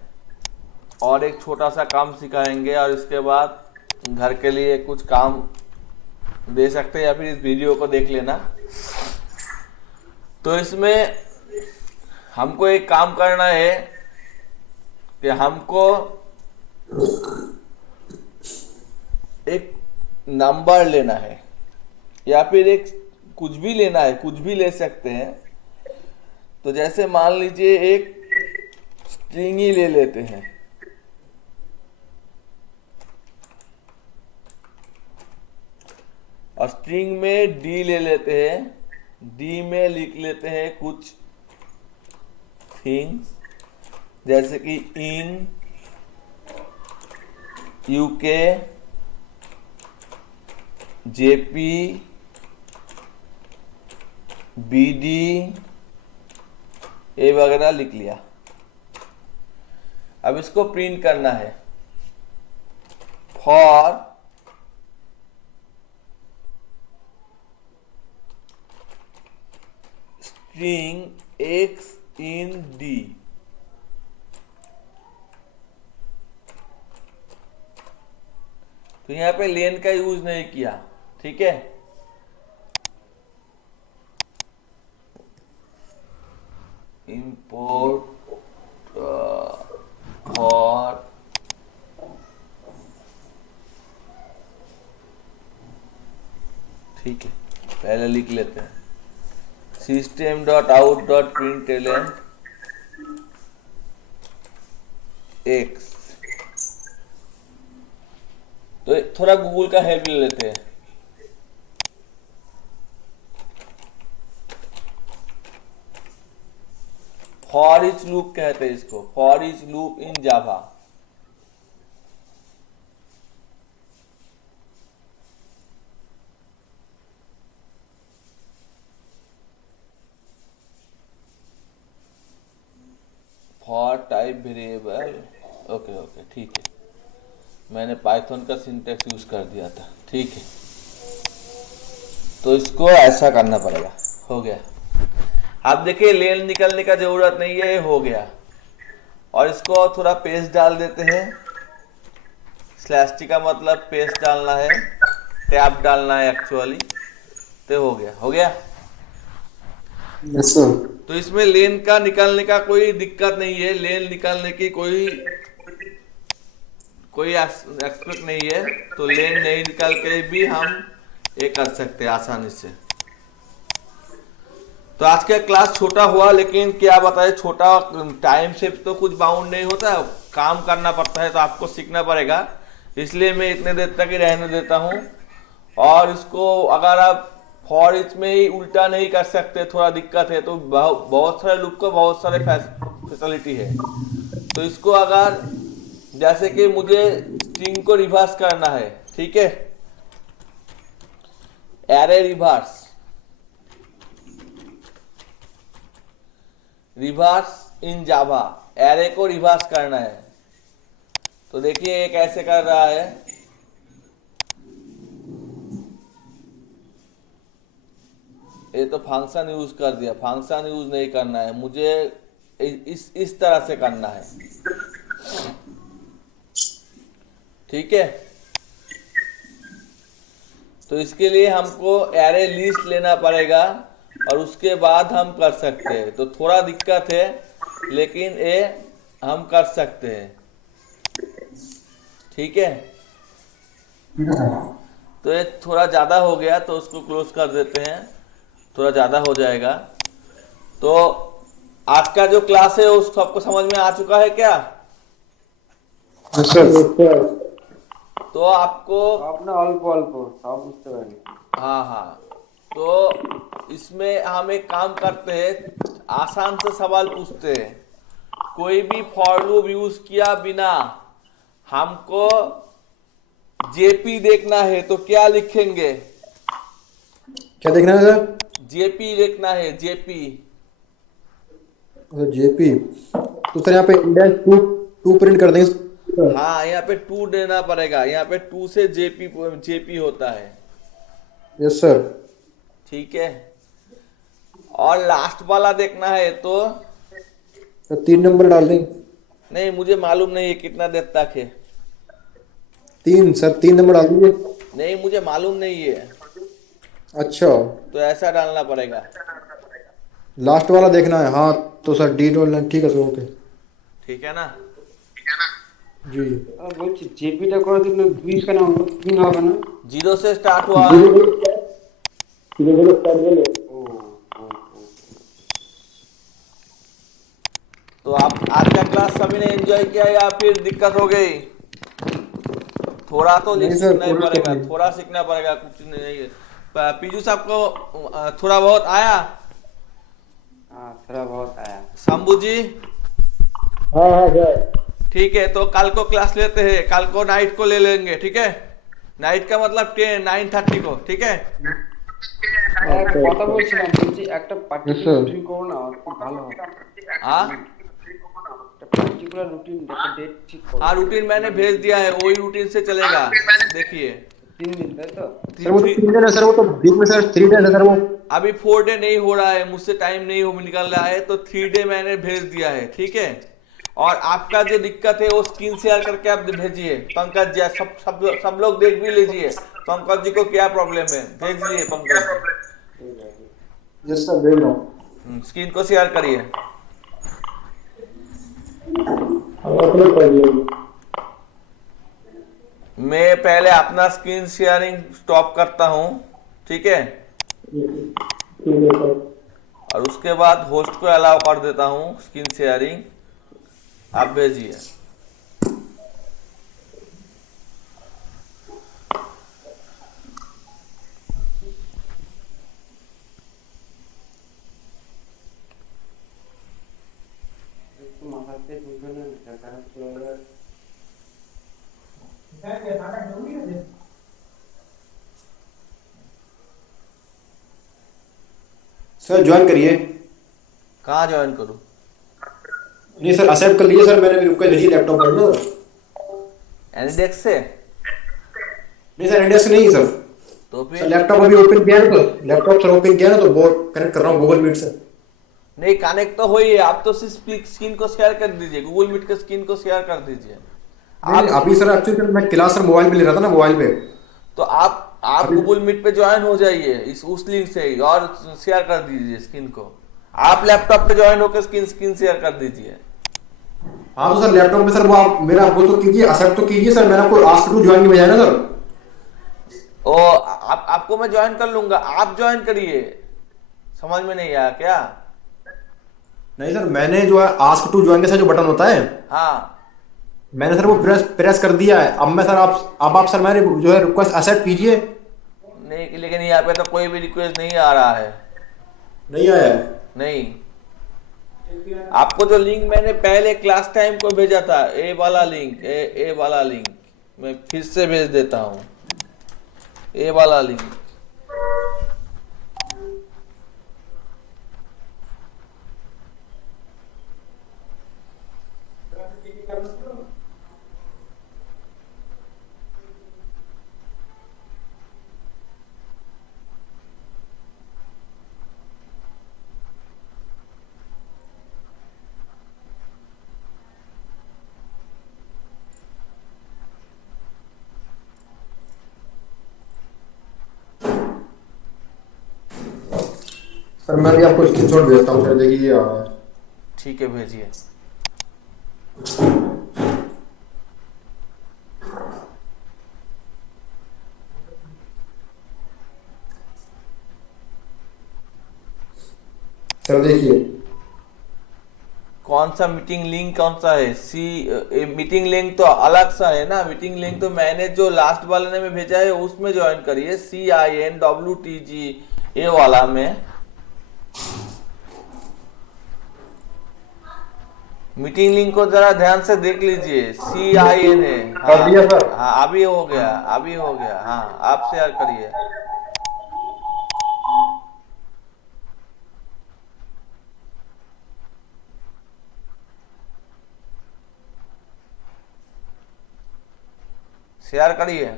और एक छोटा सा काम सिखाएंगे, और इसके बाद घर के लिए कुछ काम दे सकते हैं या फिर इस वीडियो को देख लेना। तो इसमें हमको एक काम करना है कि हमको एक नंबर लेना है या फिर एक कुछ भी लेना है, कुछ भी ले सकते हैं। तो जैसे मान लीजिए एक स्ट्रिंग ही ले लेते हैं, और स्ट्रिंग में डी ले लेते हैं, डी में लिख लेते हैं कुछ थिंग्स, जैसे कि इन यूके, जेपी, बीडी, ये वगैरह लिख लिया। अब इसको प्रिंट करना है। For string x in D, तो यहां पे लेन का यूज नहीं किया, ठीक है। इंपोर्ट फॉर ठीक है, पहले लिख लेते हैं system dot out dot println x. तो थोड़ा गूगल का हेल्प ले लेते हैं। फॉर ईच लूप कहते हैं इसको, for each loop in Java. For type variable, okay okay ठीक है, मैंने पाइथन का सिंटेक्स यूज कर दिया था, ठीक है। तो इसको ऐसा करना पड़ेगा, हो गया। आप देखिए लेन निकलने का जरूरत नहीं है, ये हो गया। और इसको थोड़ा पेस्ट डाल देते हैं, स्लैश टी का मतलब पेस्ट डालना है, टैब डालना है एक्चुअली। तो हो गया, हो गया। Yes sir. तो इसमें लेन का निकालने का कोई दिक्कत नहीं है, लेन निकालने की कोई एक्सपेक्ट नहीं है। तो लेन नहीं निकाल के भी हम ये कर सकते हैं आसानी से। तो आज का क्लास छोटा हुआ, लेकिन क्या बताए, छोटा टाइम से तो कुछ बाउंड नहीं होता, काम करना पड़ता है, तो आपको सीखना पड़ेगा। इसलिए मैं इतने देर तक ही रहने देता हूँ। और इसको अगर आप फॉर ईच में ही उल्टा नहीं कर सकते, थोड़ा दिक्कत है, तो बहुत सारे लूप को बहुत सारे फैसिलिटी है। तो इसको अगर जैसे कि मुझे स्ट्रिंग को रिवर्स करना है, ठीक है, एरे रिवर्स, रिवर्स इन जावा, एरे को रिवर्स करना है। तो देखिए ये कैसे कर रहा है। ये तो फंक्शन यूज कर दिया, फंक्शन यूज नहीं करना है मुझे, इस तरह से करना है, ठीक है। तो इसके लिए हमको एरे लिस्ट लेना पड़ेगा और उसके बाद हम कर सकते हैं। तो थोड़ा दिक्कत है, लेकिन ये हम कर सकते हैं, ठीक है। तो ये थोड़ा ज़्यादा हो गया, तो उसको क्लोज कर देते हैं, थोड़ा ज़्यादा हो जाएगा। तो आज का जो क्लास है उस सबको समझ में आ चुका है क्या? Yes sir. सर तो आपको अपना अल्प अल्प सब बुझते पारेंगे। हाँ हाँ, तो इसमें हम एक काम करते हैं, आसान से सवाल पूछते हैं, कोई भी फॉर लूप यूज किया बिना हमको जेपी देखना है तो क्या लिखेंगे? क्या देखना है सर? जेपी देखना है, जेपी। जेपी। तो सर यहाँ पे इंडेक्स टू टू प्रिंट कर देंगे। हाँ, यहाँ पे 2 देना पड़ेगा, यहाँ पे 2 से जेपी जेपी होता है। Yes sir. ठीक है, और लास्ट वाला देखना है तो 3 नंबर डाल दें। नहीं, मुझे मालूम नहीं है कितना देर तक है। 3 सर, 3 नंबर डाल दीजिए। नहीं, मुझे मालूम नहीं है, अच्छा, तो ऐसा डालना पड़ेगा। लास्ट वाला देखना है। हाँ तो सर डी डालना, ठीक है सर, ओके। ठीक है ना? जी। বলছি জেপিটা করার জন্য 2 কেন কি হবে না? 0 से स्टार्ट हुआ। धीरे धीरे स्टार्ट बोले। तो आप आज का क्लास सभी ने एंजॉय किया या फिर दिक्कत हो गई? थोड़ा तो नहीं सर, सीखना ही कोई पड़ेगा, नहीं। थोड़ा सीखना पड़ेगा, कुछ नहीं है। पीजू साहब को थोड़ा बहुत आया? हाँ थोड़ा बहुत आया। शंभू जी? हाँ हाँ सर। ठीक है, तो कल को क्लास लेते हैं, कल को नाइट को ले लेंगे, ठीक है? नाइट का मतलब 9:30 को, ठीक है? একটা কথা বলছিলাম, বলছি একটা Yes, পার্টিকুলার sir. রুটিন করো না, খুব ভালো হবে। हाँ একটা পার্টিকুলার রুটিন একটা ডেট ঠিক করো। हाँ, रूटीन मैंने भेज दिया है, वही रूटीन से चलेगा। देखिए 3 दिन ताই তো? सर वो तो 3 दिन है सर, वो तो वीक में सर 3 डेज है सर वो। अभी 4 डे नहीं हो रहा है, मुझसे टाइम नहीं हो निकल रहा है, तो 3 डे मैंने भेज दिया है, ठीक है? और आपका जो दिक्कत है वो स्क्रीन शेयर करके आप भेजिए पंकज जी, सब लोग देख भी लीजिए पंकज जी को क्या प्रॉब्लम है, भेजिए पंकज जी। यस सर, भेज रहा हूँ। स्क्रीन को शेयर करिए। हम अपने कर लेंगे। मैं पहले अपना स्क्रीन शेयरिंग स्टॉप करता हूँ, ठीक है? ठीक है सर। और उसके बाद होस्ट को अलाउ कर देता हूँ स्क्रीन शेयरिंग, आप भेजिए। একটু মাথাতে ঢুকে না, এটা খারাপ করে। सर ज्वाइन करिए। कहाँ ज्वाइन करूँ? नहीं सर, एक्सेप्ट कर लीजिए सर, मैंने भी रुक भेजिए लैपटॉप पर ना। एनीडेक्स से? नहीं सर, इंडिया से नहीं सर। तो सर फिर लैपटॉप अभी ओपन किया है, तो लैपटॉप सर ओपन किया ना, तो वो कनेक्ट कर रहा हूँ गूगल मीट से। नहीं, कनेक्ट तो हो ही है, आप तो सिर्फ स्क्रीन को शेयर कर दीजिए, गूगल मीट के स्क्रीन को शेयर कर दीजिए। नहीं, अभी सर एक्चुअली मैं क्लास सर मोबाइल पे ले रहा था ना, मोबाइल पे। तो आप गूगल मीट पे ज्वाइन हो जाइए उस लिंक से ही, और शेयर कर दीजिए स्क्रीन को। आप लैपटॉप पे ज्वाइन होकर स्क्रीन शेयर कर दीजिए। हाँ तो सर लैपटॉप में सर वो आप मेरा वो तो कीजिए, एक्सेप्ट तो कीजिए सर, मैंने आपको आस्क टू ज्वाइन की बजाय ना सर। ओ आपको मैं ज्वाइन कर लूंगा, आप ज्वाइन करिए। समझ में नहीं आया क्या? नहीं सर, मैंने जो है आस्क टू ज्वाइन का जो बटन होता है, हाँ, मैंने सर वो प्रेस कर दिया है। अब मैं सर आप सर मेरे जो है रिक्वेस्ट एक्सेप्ट कीजिए। नहीं, लेकिन यहाँ पे तो कोई भी रिक्वेस्ट नहीं आ रहा है। नहीं आया है। नहीं, आपको जो लिंक मैंने पहले क्लास टाइम को भेजा था, ए वाला लिंक, ए वाला लिंक मैं फिर से भेज देता हूँ, ए वाला लिंक। सर मैं भी आपको स्क्रीनशॉट भेजता हूँ सर, देखिए ये आ रहा है। ठीक है, भेजिए। सर देखिए कौन सा मीटिंग लिंक कौन सा है? मीटिंग लिंक तो अलग सा है ना। मीटिंग लिंक तो मैंने जो लास्ट वाले ने में भेजा है उसमें ज्वाइन करिए, CINWTG ये वाला में। मीटिंग लिंक को जरा ध्यान से देख लीजिए, CIN है। कर हाँ दिया सर। हाँ, अभी हो गया, अभी हो गया। हाँ, आप शेयर करिए। शेयर करिए।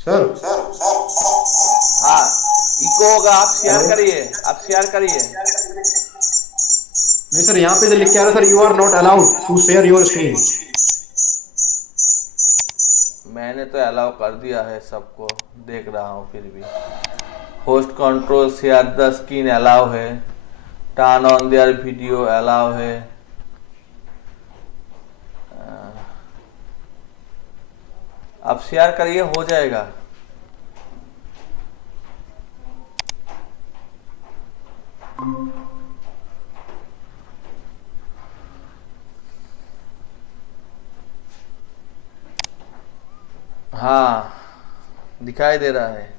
सर। हाँ, इको होगा, आप शेयर हेलो। करिए, आप शेयर करिए। नहीं सर, यहाँ पे तो लिख के आ रहा है sir, you are not allowed to share your screen. मैंने तो अलाउ कर दिया है सबको, देख रहा हूँ फिर भी। Host control share the screen allow है, turn on their video allow है। अब शेयर करिए, हो जाएगा। हाँ, दिखाई दे रहा है।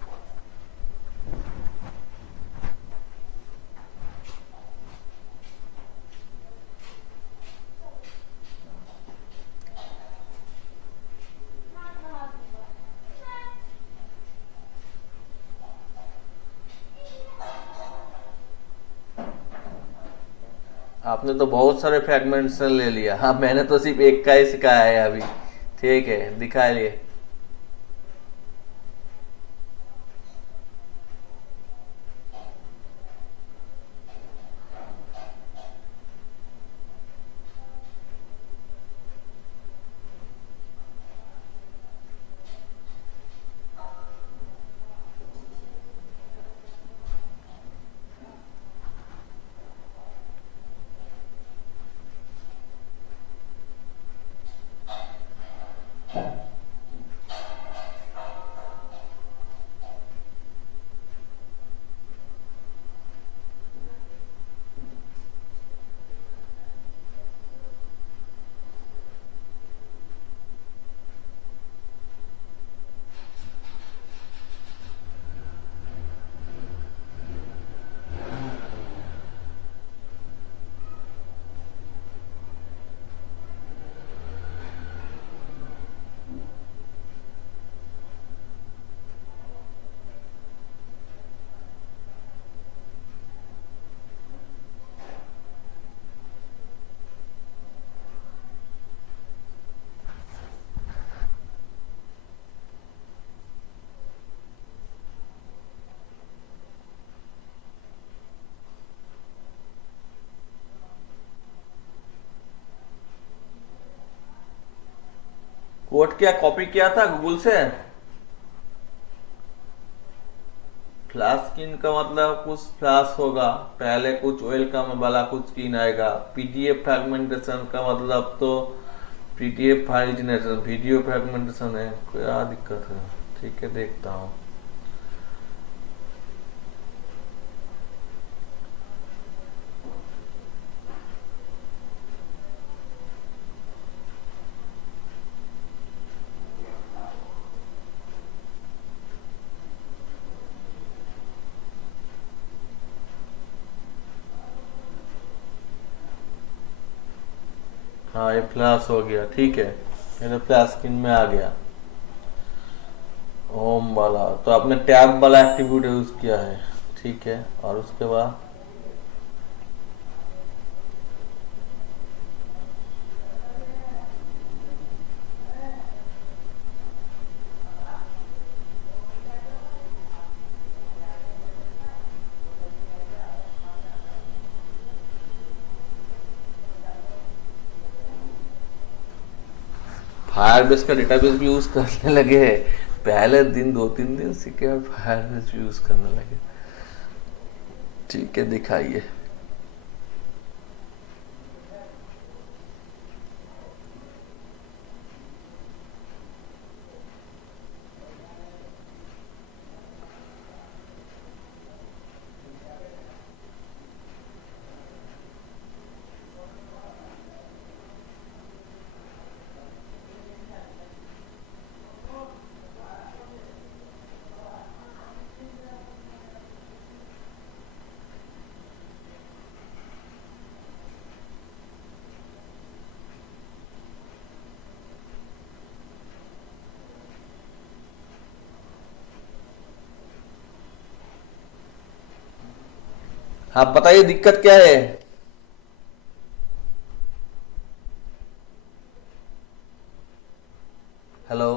आपने तो बहुत सारे फ्रेगमेंट्स ले लिया। हाँ, मैंने तो सिर्फ एक का ही सिखाया है अभी। ठीक है, दिखा लिए। कोड क्या कॉपी किया था गूगल से? फ्लैश स्क्रीन का मतलब कुछ फ्लैश होगा, पहले कुछ वेलकम वाला कुछ स्क्रीन आएगा। पीडीएफ फ्रैगमेंटेशन का मतलब तो PDF file generation, video fragmentation है। क्या दिक्कत है? ठीक है, देखता हूँ। हाँ, ये फ्लैश हो गया। ठीक है, मेरे फ्लैश स्क्रीन में आ गया होम वाला। तो आपने टैब वाला एक्टिविटी यूज किया है। ठीक है, और उसके बाद फायरबेस का डेटाबेस भी यूज करने लगे हैं। पहले दिन 2-3 दिन सीखे और फायरबेस भी यूज करने लगे। ठीक है, दिखाइए। हाँ बताइए दिक्कत क्या है। हेलो।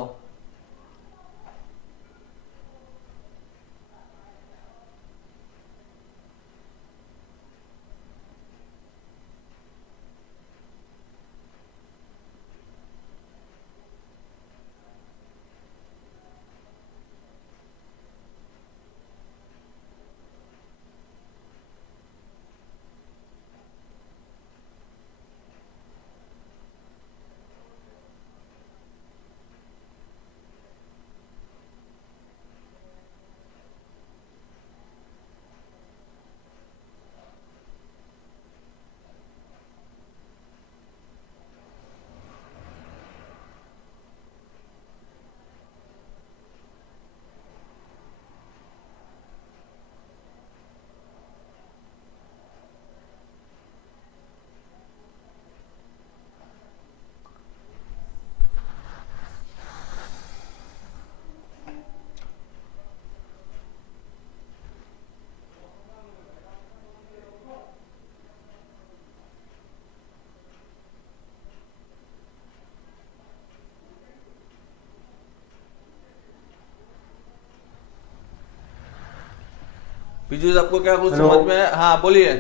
पीयूष आपको क्या कुछ हेलो। समझ में है? हाँ बोलिए।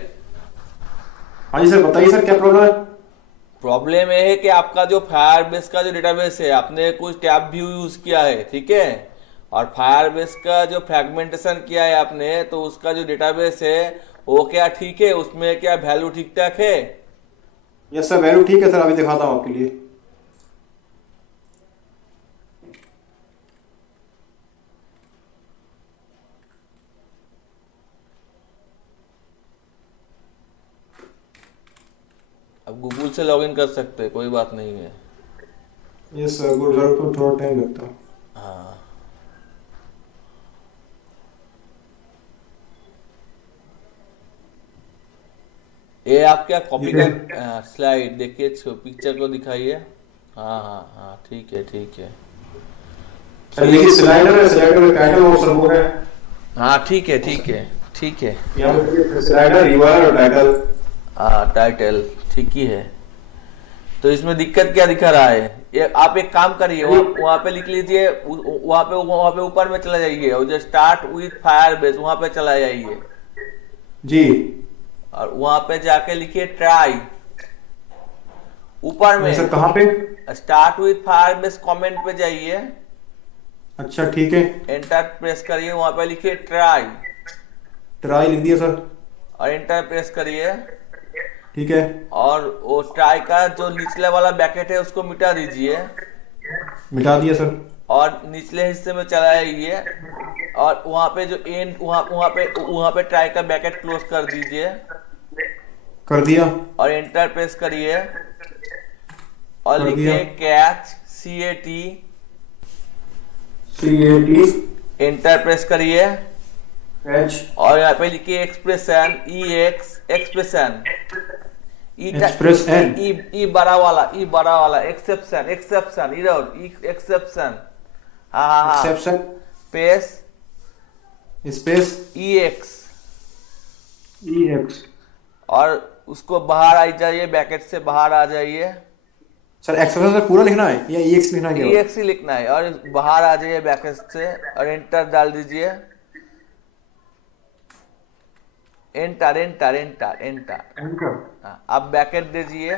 हाँ जी सर, बताइए सर क्या प्रॉब्लम है। प्रॉब्लम ये है कि आपका जो फायरबेस का जो डेटाबेस है आपने कुछ टैब व्यू यूज किया है, ठीक है। और फायरबेस का जो फ्रैगमेंटेशन किया है आपने, तो उसका जो डेटाबेस है वो क्या ठीक है, उसमें क्या वैल्यू ठीक ठाक है। यस सर, वैल्यू ठीक है सर, अभी दिखाता हूँ आपके लिए। अब गूगल से लॉगिन कर सकते हैं, कोई बात नहीं है। यस सर, वो रिजल्ट को थोड़ा टाइम लगता है। हाँ ये आप क्या कॉपी ये का स्लाइड देखिए, पिक्चर को दिखाइए। हाँ हाँ हाँ ठीक है ठीक है। सर देखिए, स्लाइडर है, स्लाइडर में टाइटल और सर वो है। हाँ ठीक है ठीक है ठीक है। यहाँ पे देखिए स्लाइडर, यूआरएल और टाइटल। हाँ टाइटल ठीक ही है। तो इसमें दिक्कत क्या दिखा रहा है, ये आप एक काम करिए, वहाँ पे लिख लीजिए, वहाँ पे ऊपर में चला जाइए और जो स्टार्ट विथ फायरबेस वहाँ पे चला जाइए। जी। और वहाँ पे जाके लिखिए ट्राई, ऊपर नहीं सर, में कहाँ पे। स्टार्ट विथ फायरबेस कमेंट पे जाइए, अच्छा ठीक है, एंटर प्रेस करिए, वहाँ पे लिखिए ट्राई ट्राई लिख दिया सर। और एंटर प्रेस करिए। ठीक है, और वो ट्राई का जो निचले वाला ब्रैकेट है उसको मिटा दीजिए मिटा दिया सर। और निचले हिस्से में चला जाइए और वहां पे जो एंड वहां पे ट्राई का ब्रैकेट क्लोज कर दीजिए कर दिया। और एंटर प्रेस करिए और कर दिया। लिखिए catch CAT, CAT enter press करिए H और यहाँ पे लिखिए expression expression express N E बड़ा वाला एक्सेप्शन इधर एक्सेप्शन। हाँ हाँ हाँ exception space space EX EX। और उसको बाहर आ जाइए, ब्रैकेट से बाहर आ जाइए। सर एक्सेप्शन से पूरा लिखना है या EX लिखना है केवल। EX ही लिखना है और बाहर आ जाइए ब्रैकेट से और एंटर डाल दीजिए। Enter enter enter enter. Enter. हाँ, आप ब्रैकेट दीजिए,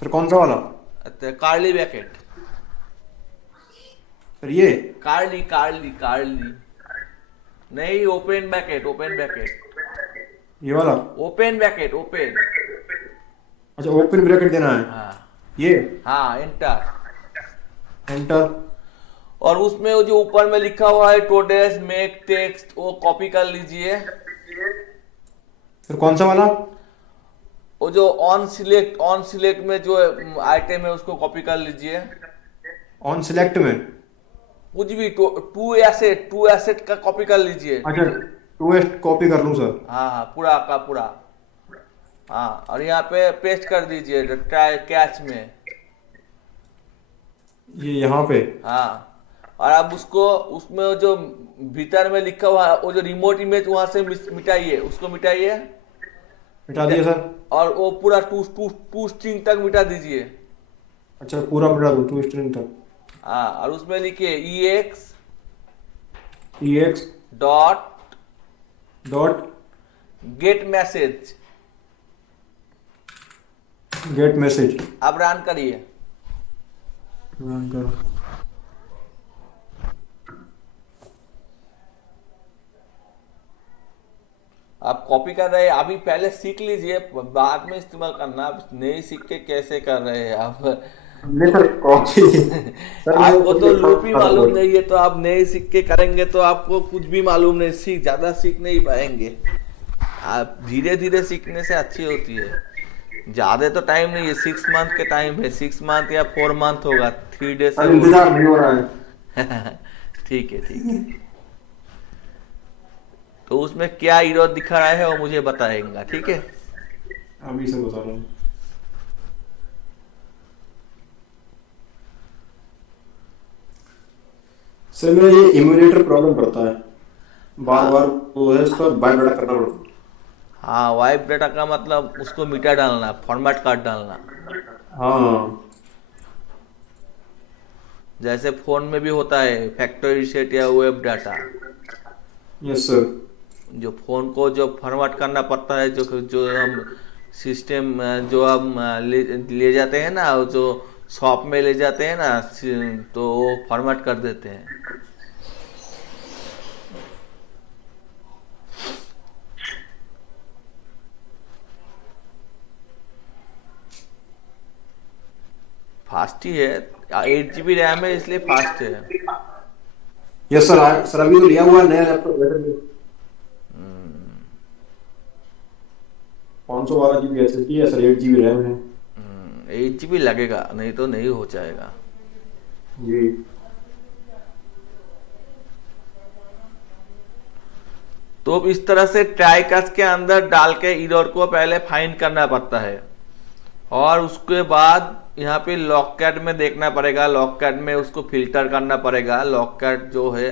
सर कौन सा वाला। कार्ली ब्रैकेट, सर ये कार्ली कार्ली कार्ली नहीं, ओपन ब्रैकेट ओपन ब्रैकेट ये वाला। Open bracket open. अच्छा, ओपन ब्रैकेट देना है हाँ ये। हाँ एंटर। एंटर। और उसमें वो जो ऊपर में लिखा हुआ है टोडेस मेक टेक्स्ट, वो कॉपी कर लीजिए। सर कौन सा वाला। वो जो ऑन सिलेक्ट में जो आइटम है उसको कॉपी कर लीजिए। ऑन सिलेक्ट में। कुछ भी टू एसेट का कॉपी कर लीजिए। अच्छा, 2S कॉपी कर लूँ सर। हाँ हाँ पूरा का पूरा। हाँ और यहाँ पे पेस्ट कर दीजिए ट्राई कैच में। ये यहाँ पे। हाँ और अब उसको उसमें जो भीतर में लिखा हुआ है, वो जो रिमोट इमेज वहां से मिटाइए, उसको मिटाइए। मिटा दिया सर। और वो पूरा टू टू टू स्ट्रिंग तक मिटा दीजिए। अच्छा पूरा मिटा दूँ 2 स्ट्रिंग तक। हाँ, और उसमें लिखिए EX EX dot dot gate message. Gate message. अब रन करिए। रन करो। आप कॉपी कर रहे हैं, अभी पहले सीख लीजिए, बाद में इस्तेमाल करना। आप नहीं सीख के कैसे कर रहे हैं आप? नहीं सर कॉपी सर मैं आपको तो लूप ही मालूम कोड। नहीं है, तो आप नए सीख के करेंगे तो आपको कुछ भी मालूम नहीं, ज्यादा सीख नहीं पाएंगे। आप धीरे धीरे सीखने से अच्छी होती है। ज्यादा तो टाइम नहीं है, 6 मंथ के टाइम है, 6 मंथ या 4 मंथ होगा, 3 डेज से सर वो। इंतजार नहीं हो रहा है। ठीक है, ठीक है। तो उसमें क्या इरर दिखा रहा है वो मुझे बताएगा, ठीक है? अभी से बता रहा हूँ। सर मेरा ये इम्यूलेटर प्रॉब्लम करता है, बार बार वो है इसका बायोडाटा करना पड़ता है। हाँ, वाइप डाटा का मतलब उसको मिटा डालना, फॉर्मेट काट डालना। हाँ जैसे फोन में भी होता है फैक्ट्री रीसेट या वेब डाटा। Yes sir. जो फोन को जो फॉर्मेट करना पड़ता है, जो जो हम सिस्टम जो हम ले जाते हैं ना, वो जो शॉप में ले जाते हैं ना, तो वो फॉर्मेट कर देते हैं। फास्ट ही है, 8 GB रैम है इसलिए फास्ट है। Yes sir. सर अभी तो लिया हुआ है नया लैपटॉप वैसे भी। 512 GB SSD है सर, 8 GB रैम है। 8 GB लगेगा, नहीं तो नहीं हो जाएगा। जी तो इस तरह से ट्राई कैच के अंदर डाल के इरर को पहले फाइंड करना पड़ता है, और उसके बाद यहाँ पे लॉककैट में देखना पड़ेगा। लॉककैट में उसको फिल्टर करना पड़ेगा। लॉककैट जो है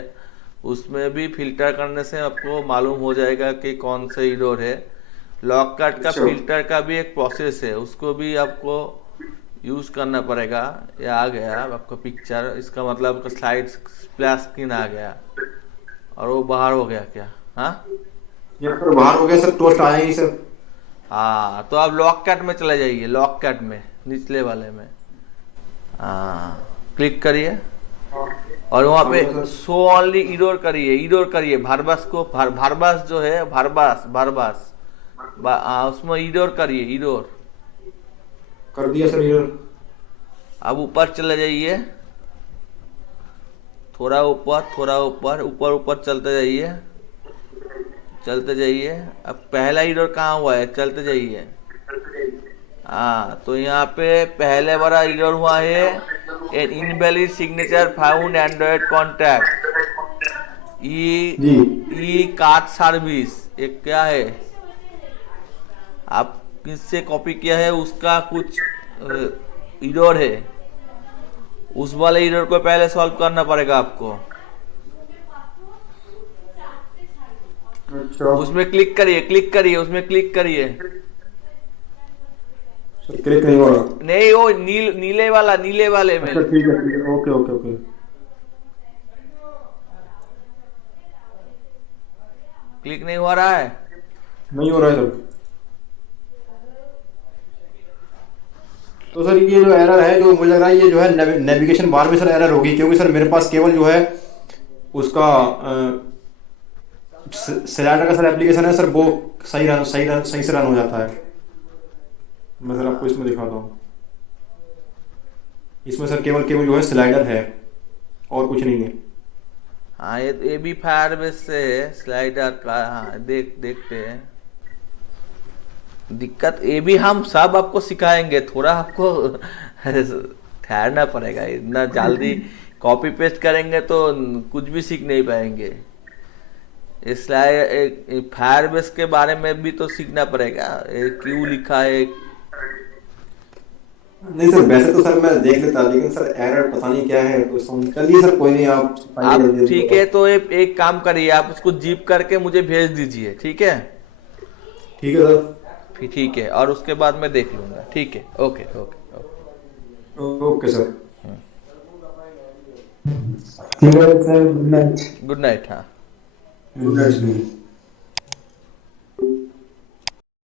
उसमें भी फिल्टर करने से आपको मालूम हो जाएगा कि कौन से इरर है। लॉककैट का अच्छा। फिल्टर का भी एक प्रोसेस है, उसको भी आपको यूज करना पड़ेगा। ये आ गया आपका पिक्चर, इसका मतलब आपका स्लाइड स्प्लैश स्क्रीन आ गया, और वो बाहर हो गया क्या? हाँ, ये सर बाहर हो गया सर, टोस्ट आया ही सर। हाँ, तो आप लॉककैट में चले जाइए, लॉककैट में निचले वाले में। हाँ, क्लिक करिए और वहाँ पे शो ओनली इरर करिए, इरर करिए। भारबास को भारबास जो है, भारबास भारबास उसमें इरर करिए, इरर। कर दिया सर ये। अब ऊपर चले जाइए, थोड़ा ऊपर, थोड़ा ऊपर, ऊपर ऊपर चलते जाइए, चलते जाइए। अब पहला इरर कहाँ हुआ है, चलते जाइए। हाँ, तो यहाँ पे पहले बड़ा इरर हुआ है, an invalid signature found Android contact G E card service. एक क्या है, आप किससे कॉपी किया है उसका कुछ इरर है, उस वाले इरर को पहले सॉल्व करना पड़ेगा आपको। अच्छा उसमें क्लिक करिए, क्लिक करिए, उसमें क्लिक करिए। सर क्लिक नहीं हो रहा। नहीं, वो नीले वाला, नीले वाले में। अच्छा ठीक है ओके ओके ओके। क्लिक नहीं हो रहा है। नहीं हो रहा है सर। तो सर ये जो एरर है, जो मुझे लग रहा है ये जो है नेविगेशन बार में सर एरर होगी, क्योंकि सर मेरे पास केवल जो है उसका सिलेंडर का सर एप्लीकेशन है सर, वो सही से रन हो जाता है। मैं सर आपको इसमें दिखाता हूँ। इसमें सर केवल केवल जो है स्लाइडर है और कुछ नहीं है। हाँ, ये भी फायरबेस से है, स्लाइडर का। हाँ, देखते हैं। दिक्कत ये भी हम सब आपको सिखाएंगे, थोड़ा आपको ठहरना पड़ेगा। इतना जल्दी कॉपी पेस्ट करेंगे तो कुछ भी सीख नहीं पाएंगे। इसलिए फायरबेस के बारे में भी तो सीखना पड़ेगा, क्यों लिखा है, नहीं सर, वैसे तो सर मैं देख लेता, लेकिन सर एरर पता नहीं क्या है, तो चलिए सर कोई नहीं, आप फाइल कर आप दीजिए ठीक तो। है, तो एक काम करिए, आप उसको जीप करके मुझे भेज दीजिए, ठीक है। ठीक है सर। फिर ठीक है, और उसके बाद मैं देख लूंगा, ठीक है, okay okay okay. Okay sir. ठीक है sir, good night. Good night, हाँ। Good night.